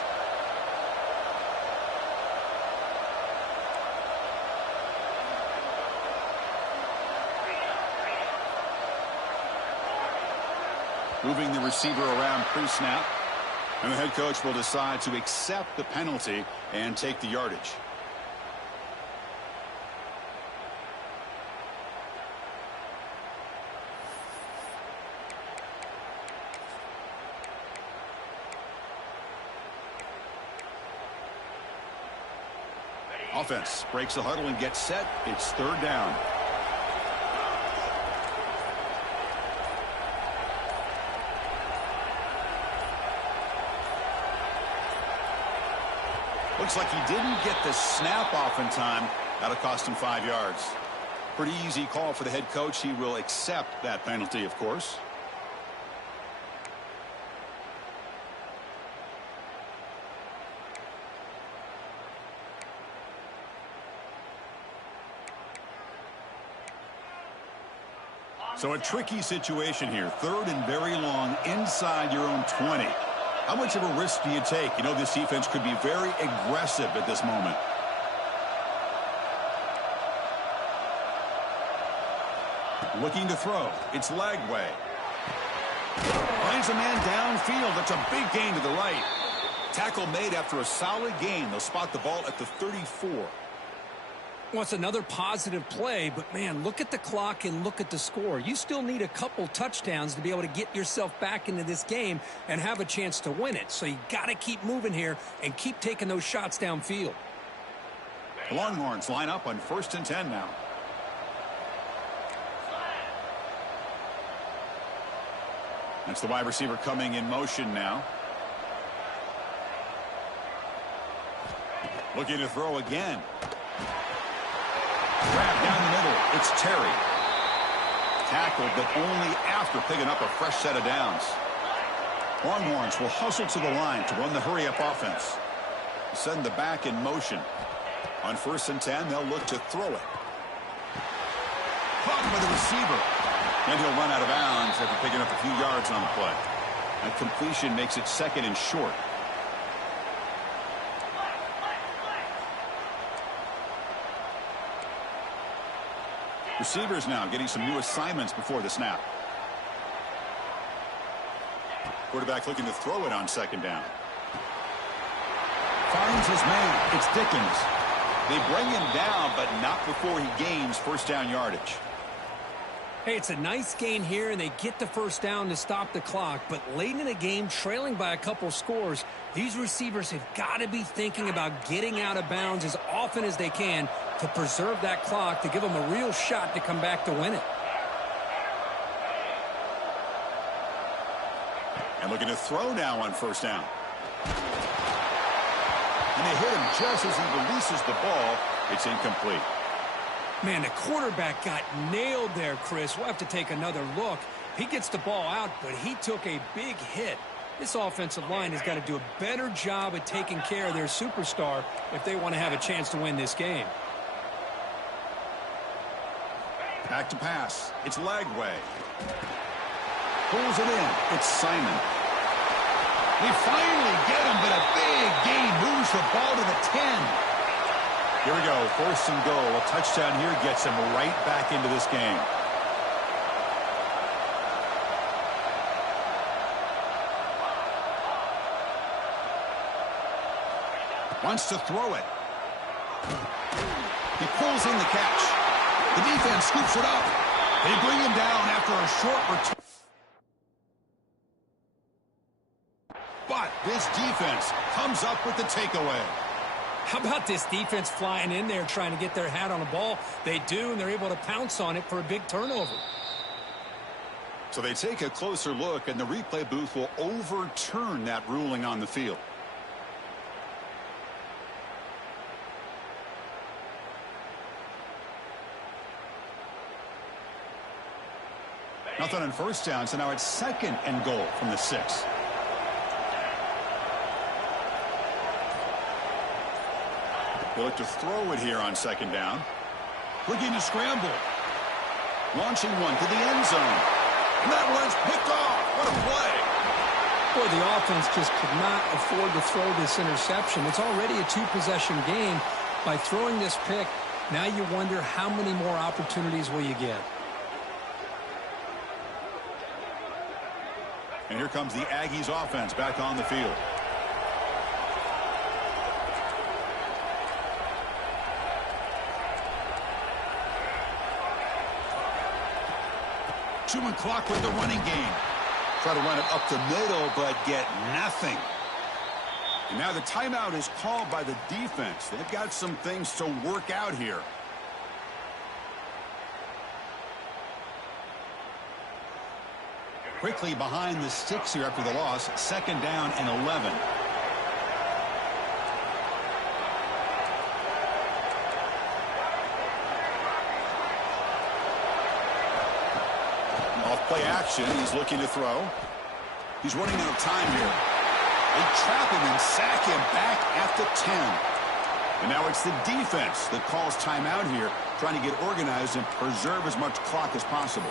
Moving the receiver around pre-snap. And the head coach will decide to accept the penalty and take the yardage. Offense breaks the huddle and gets set. It's third down. Looks like he didn't get the snap off in time. That'll cost him 5 yards. Pretty easy call for the head coach. He will accept that penalty, of course. So a tricky situation here. Third and very long inside your own 20. How much of a risk do you take? You know, this defense could be very aggressive at this moment. Looking to throw. It's Lagway. Finds a man downfield. That's a big gain to the right. Tackle made after a solid gain. They'll spot the ball at the 34. Well, it's another positive play, but, man, look at the clock and look at the score. You still need a couple touchdowns to be able to get yourself back into this game and have a chance to win it. So you got to keep moving here and keep taking those shots downfield. The Longhorns line up on 1st and 10 now. That's the wide receiver coming in motion now. Looking to throw again. Grab down the middle. It's Terry. Tackled, but only after picking up a fresh set of downs. Longhorns will hustle to the line to run the hurry-up offense. Send the back in motion. On 1st and 10, they'll look to throw it. Caught by the receiver. And he'll run out of bounds after picking up a few yards on the play. That completion makes it 2nd and short. Receivers now getting some new assignments before the snap. Quarterback looking to throw it on 2nd down. Finds his man. It's Dickens. They bring him down, but not before he gains 1st down yardage. Hey, it's a nice gain here, and they get the 1st down to stop the clock. But late in the game, trailing by a couple scores, these receivers have got to be thinking about getting out of bounds as often as they can to preserve that clock, to give them a real shot to come back to win it. And looking to throw now on 1st down. And they hit him just as he releases the ball. It's incomplete. Man, the quarterback got nailed there, Chris. We'll have to take another look. He gets the ball out, but he took a big hit. This offensive line has got to do a better job at taking care of their superstar if they want to have a chance to win this game. Back to pass. It's Lagway. Pulls it in. It's Simon. We finally get him, but a big gain moves the ball to the 10. Here we go, 1st and goal. A touchdown here gets him right back into this game. Wants to throw it. He pulls in the catch. The defense scoops it up. They bring him down after a short return. But this defense comes up with the takeaway. How about this defense flying in there trying to get their hat on the ball? They do, and they're able to pounce on it for a big turnover. So they take a closer look, and the replay booth will overturn that ruling on the field. Nothing on 1st down, so now it's 2nd and goal from the 6. They look to throw it here on second down. Looking to scramble. Launching one to the end zone. And that one's picked off. What a play. Boy, the offense just could not afford to throw this interception. It's already a two-possession game. By throwing this pick, now you wonder how many more opportunities will you get. And here comes the Aggies offense back on the field. Chewing clock with the running game. Try to run it up the middle, but get nothing. And now the timeout is called by the defense. They've got some things to work out here. Quickly behind the sticks here after the loss. Second down and 11. Off play action. He's looking to throw. He's running out of time here. They trap him and sack him back at the 10. And now it's the defense that calls timeout here, trying to get organized and preserve as much clock as possible.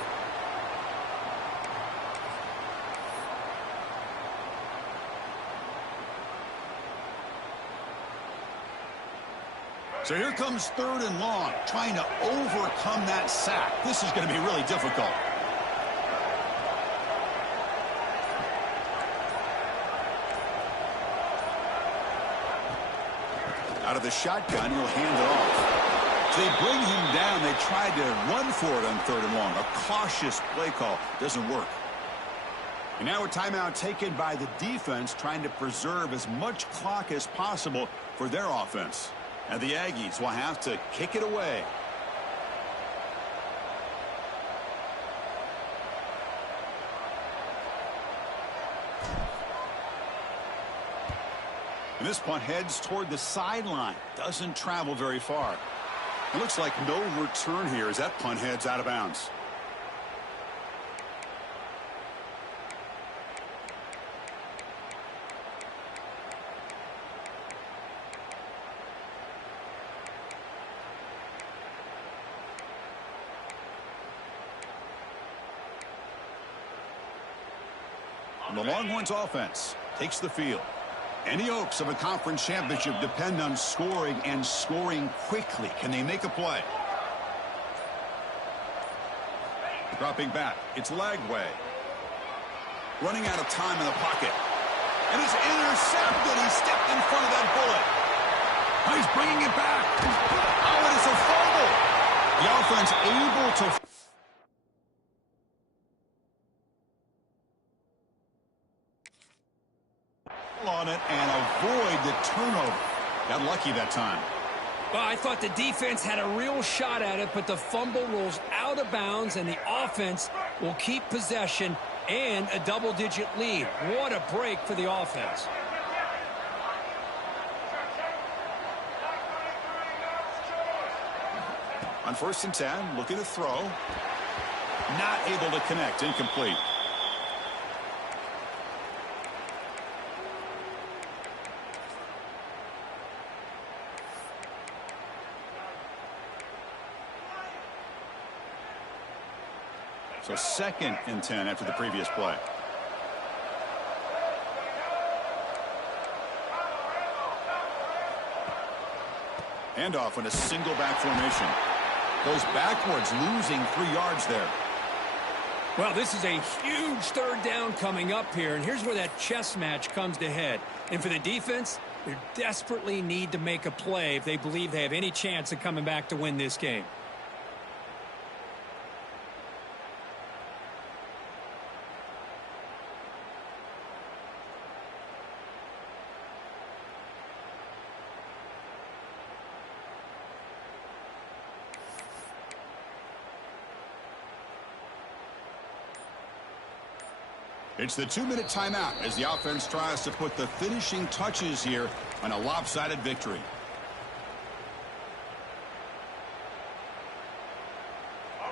So here comes third and long, trying to overcome that sack. This is going to be really difficult. Out of the shotgun, he'll hand it off. So they bring him down. They tried to run for it on third and long. A cautious play call doesn't work. And now a timeout taken by the defense, trying to preserve as much clock as possible for their offense. And the Aggies will have to kick it away. And this punt heads toward the sideline. Doesn't travel very far. It looks like no return here as that punt heads out of bounds. And the Longhorns offense takes the field. Any hopes of a conference championship depend on scoring and scoring quickly. Can they make a play? Dropping back. It's Lagway. Running out of time in the pocket. And it's intercepted. He stepped in front of that bullet. Oh, he's bringing it back. Oh, and it's a fumble. The offense able to... on it and avoid the turnover. Got lucky that time. Well, I thought the defense had a real shot at it, but the fumble rolls out of bounds, and the offense will keep possession and a double-digit lead. What a break for the offense. On 1st and 10, looking to throw. Not able to connect. Incomplete. So 2nd and 10 after the previous play. Handoff in a single back formation. Goes backwards, losing 3 yards there. Well, this is a huge third down coming up here, and here's where that chess match comes to head. And for the defense, they desperately need to make a play if they believe they have any chance of coming back to win this game. It's the 2-minute timeout as the offense tries to put the finishing touches here on a lopsided victory.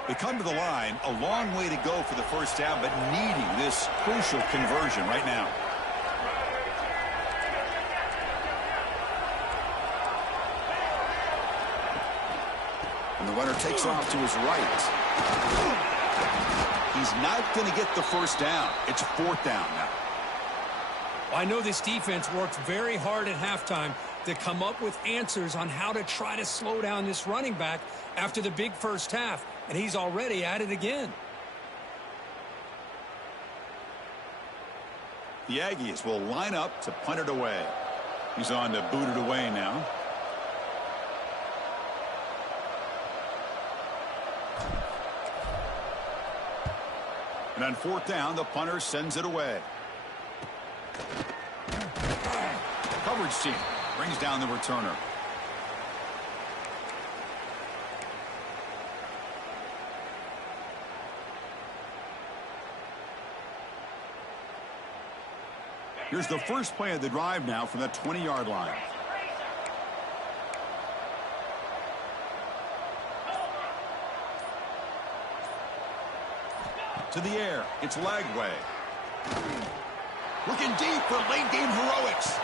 They come to the line, a long way to go for the first down, but needing this crucial conversion right now. And the runner takes off to his right. He's not going to get the first down. It's 4th down now. I know this defense worked very hard at halftime to come up with answers on how to try to slow down this running back after the big first half, and he's already at it again. The Aggies will line up to punt it away. He's on to boot it away now. And on 4th down, the punter sends it away. Coverage team brings down the returner. Here's the first play of the drive now from the 20-yard line. To the air, it's Lagway. Looking deep for late game heroics.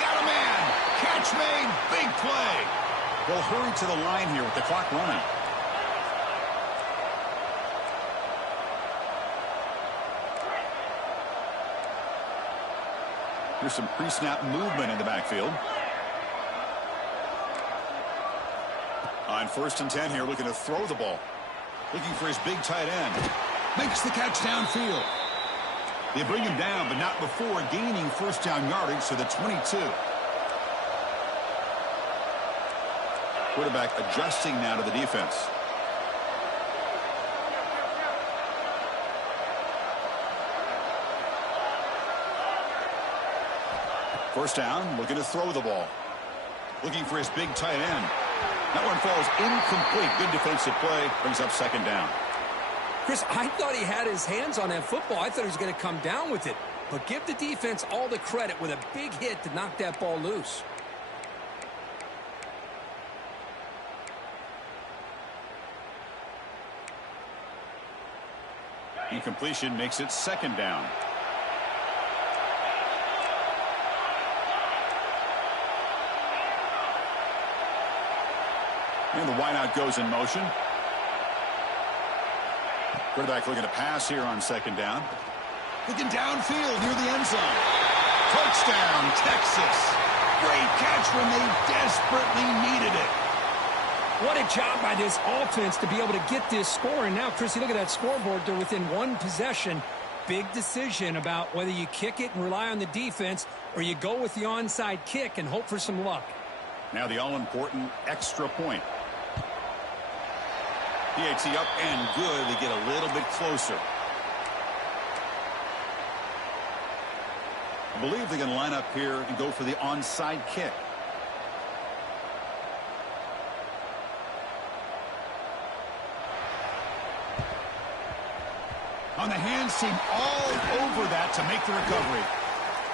Got a man. Catch made. Big play. They'll hurry to the line here with the clock running. Here's some pre-snap movement in the backfield. On 1st and 10 here, looking to throw the ball. Looking for his big tight end. Makes the catch downfield. They bring him down, but not before gaining first down yardage to the 22. Quarterback adjusting now to the defense. First down, looking to throw the ball. Looking for his big tight end. That one falls incomplete. Good defensive play. Brings up 2nd down. Chris, I thought he had his hands on that football. I thought he was going to come down with it. But give the defense all the credit with a big hit to knock that ball loose. Incompletion makes it 2nd down. And the wideout goes in motion. Quarterback looking to pass here on 2nd down. Looking downfield near the end zone. Touchdown, Texas. Great catch when they desperately needed it. What a job by this offense to be able to get this score. And now, Chrissy, look at that scoreboard. They're within 1 possession. Big decision about whether you kick it and rely on the defense or you go with the onside kick and hope for some luck. Now the all-important extra point. PAT up and good. They get a little bit closer. I believe they're going to line up here and go for the onside kick. On the hands team all over that to make the recovery.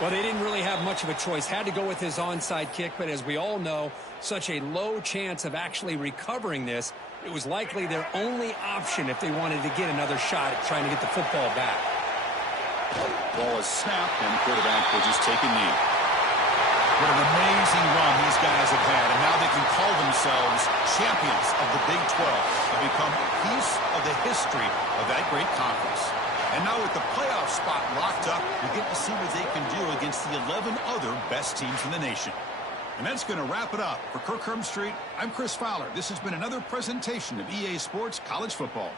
Well, they didn't really have much of a choice. Had to go with his onside kick, but as we all know, such a low chance of actually recovering this. It was likely their only option if they wanted to get another shot at trying to get the football back. Ball is snapped, and the quarterback will just take a knee. What an amazing run these guys have had, and now they can call themselves champions of the Big 12 and become a piece of the history of that great conference. And now with the playoff spot locked up, we get to see what they can do against the 11 other best teams in the nation. And that's going to wrap it up. For Kirk Herbstreit, I'm Chris Fowler. This has been another presentation of EA Sports College Football.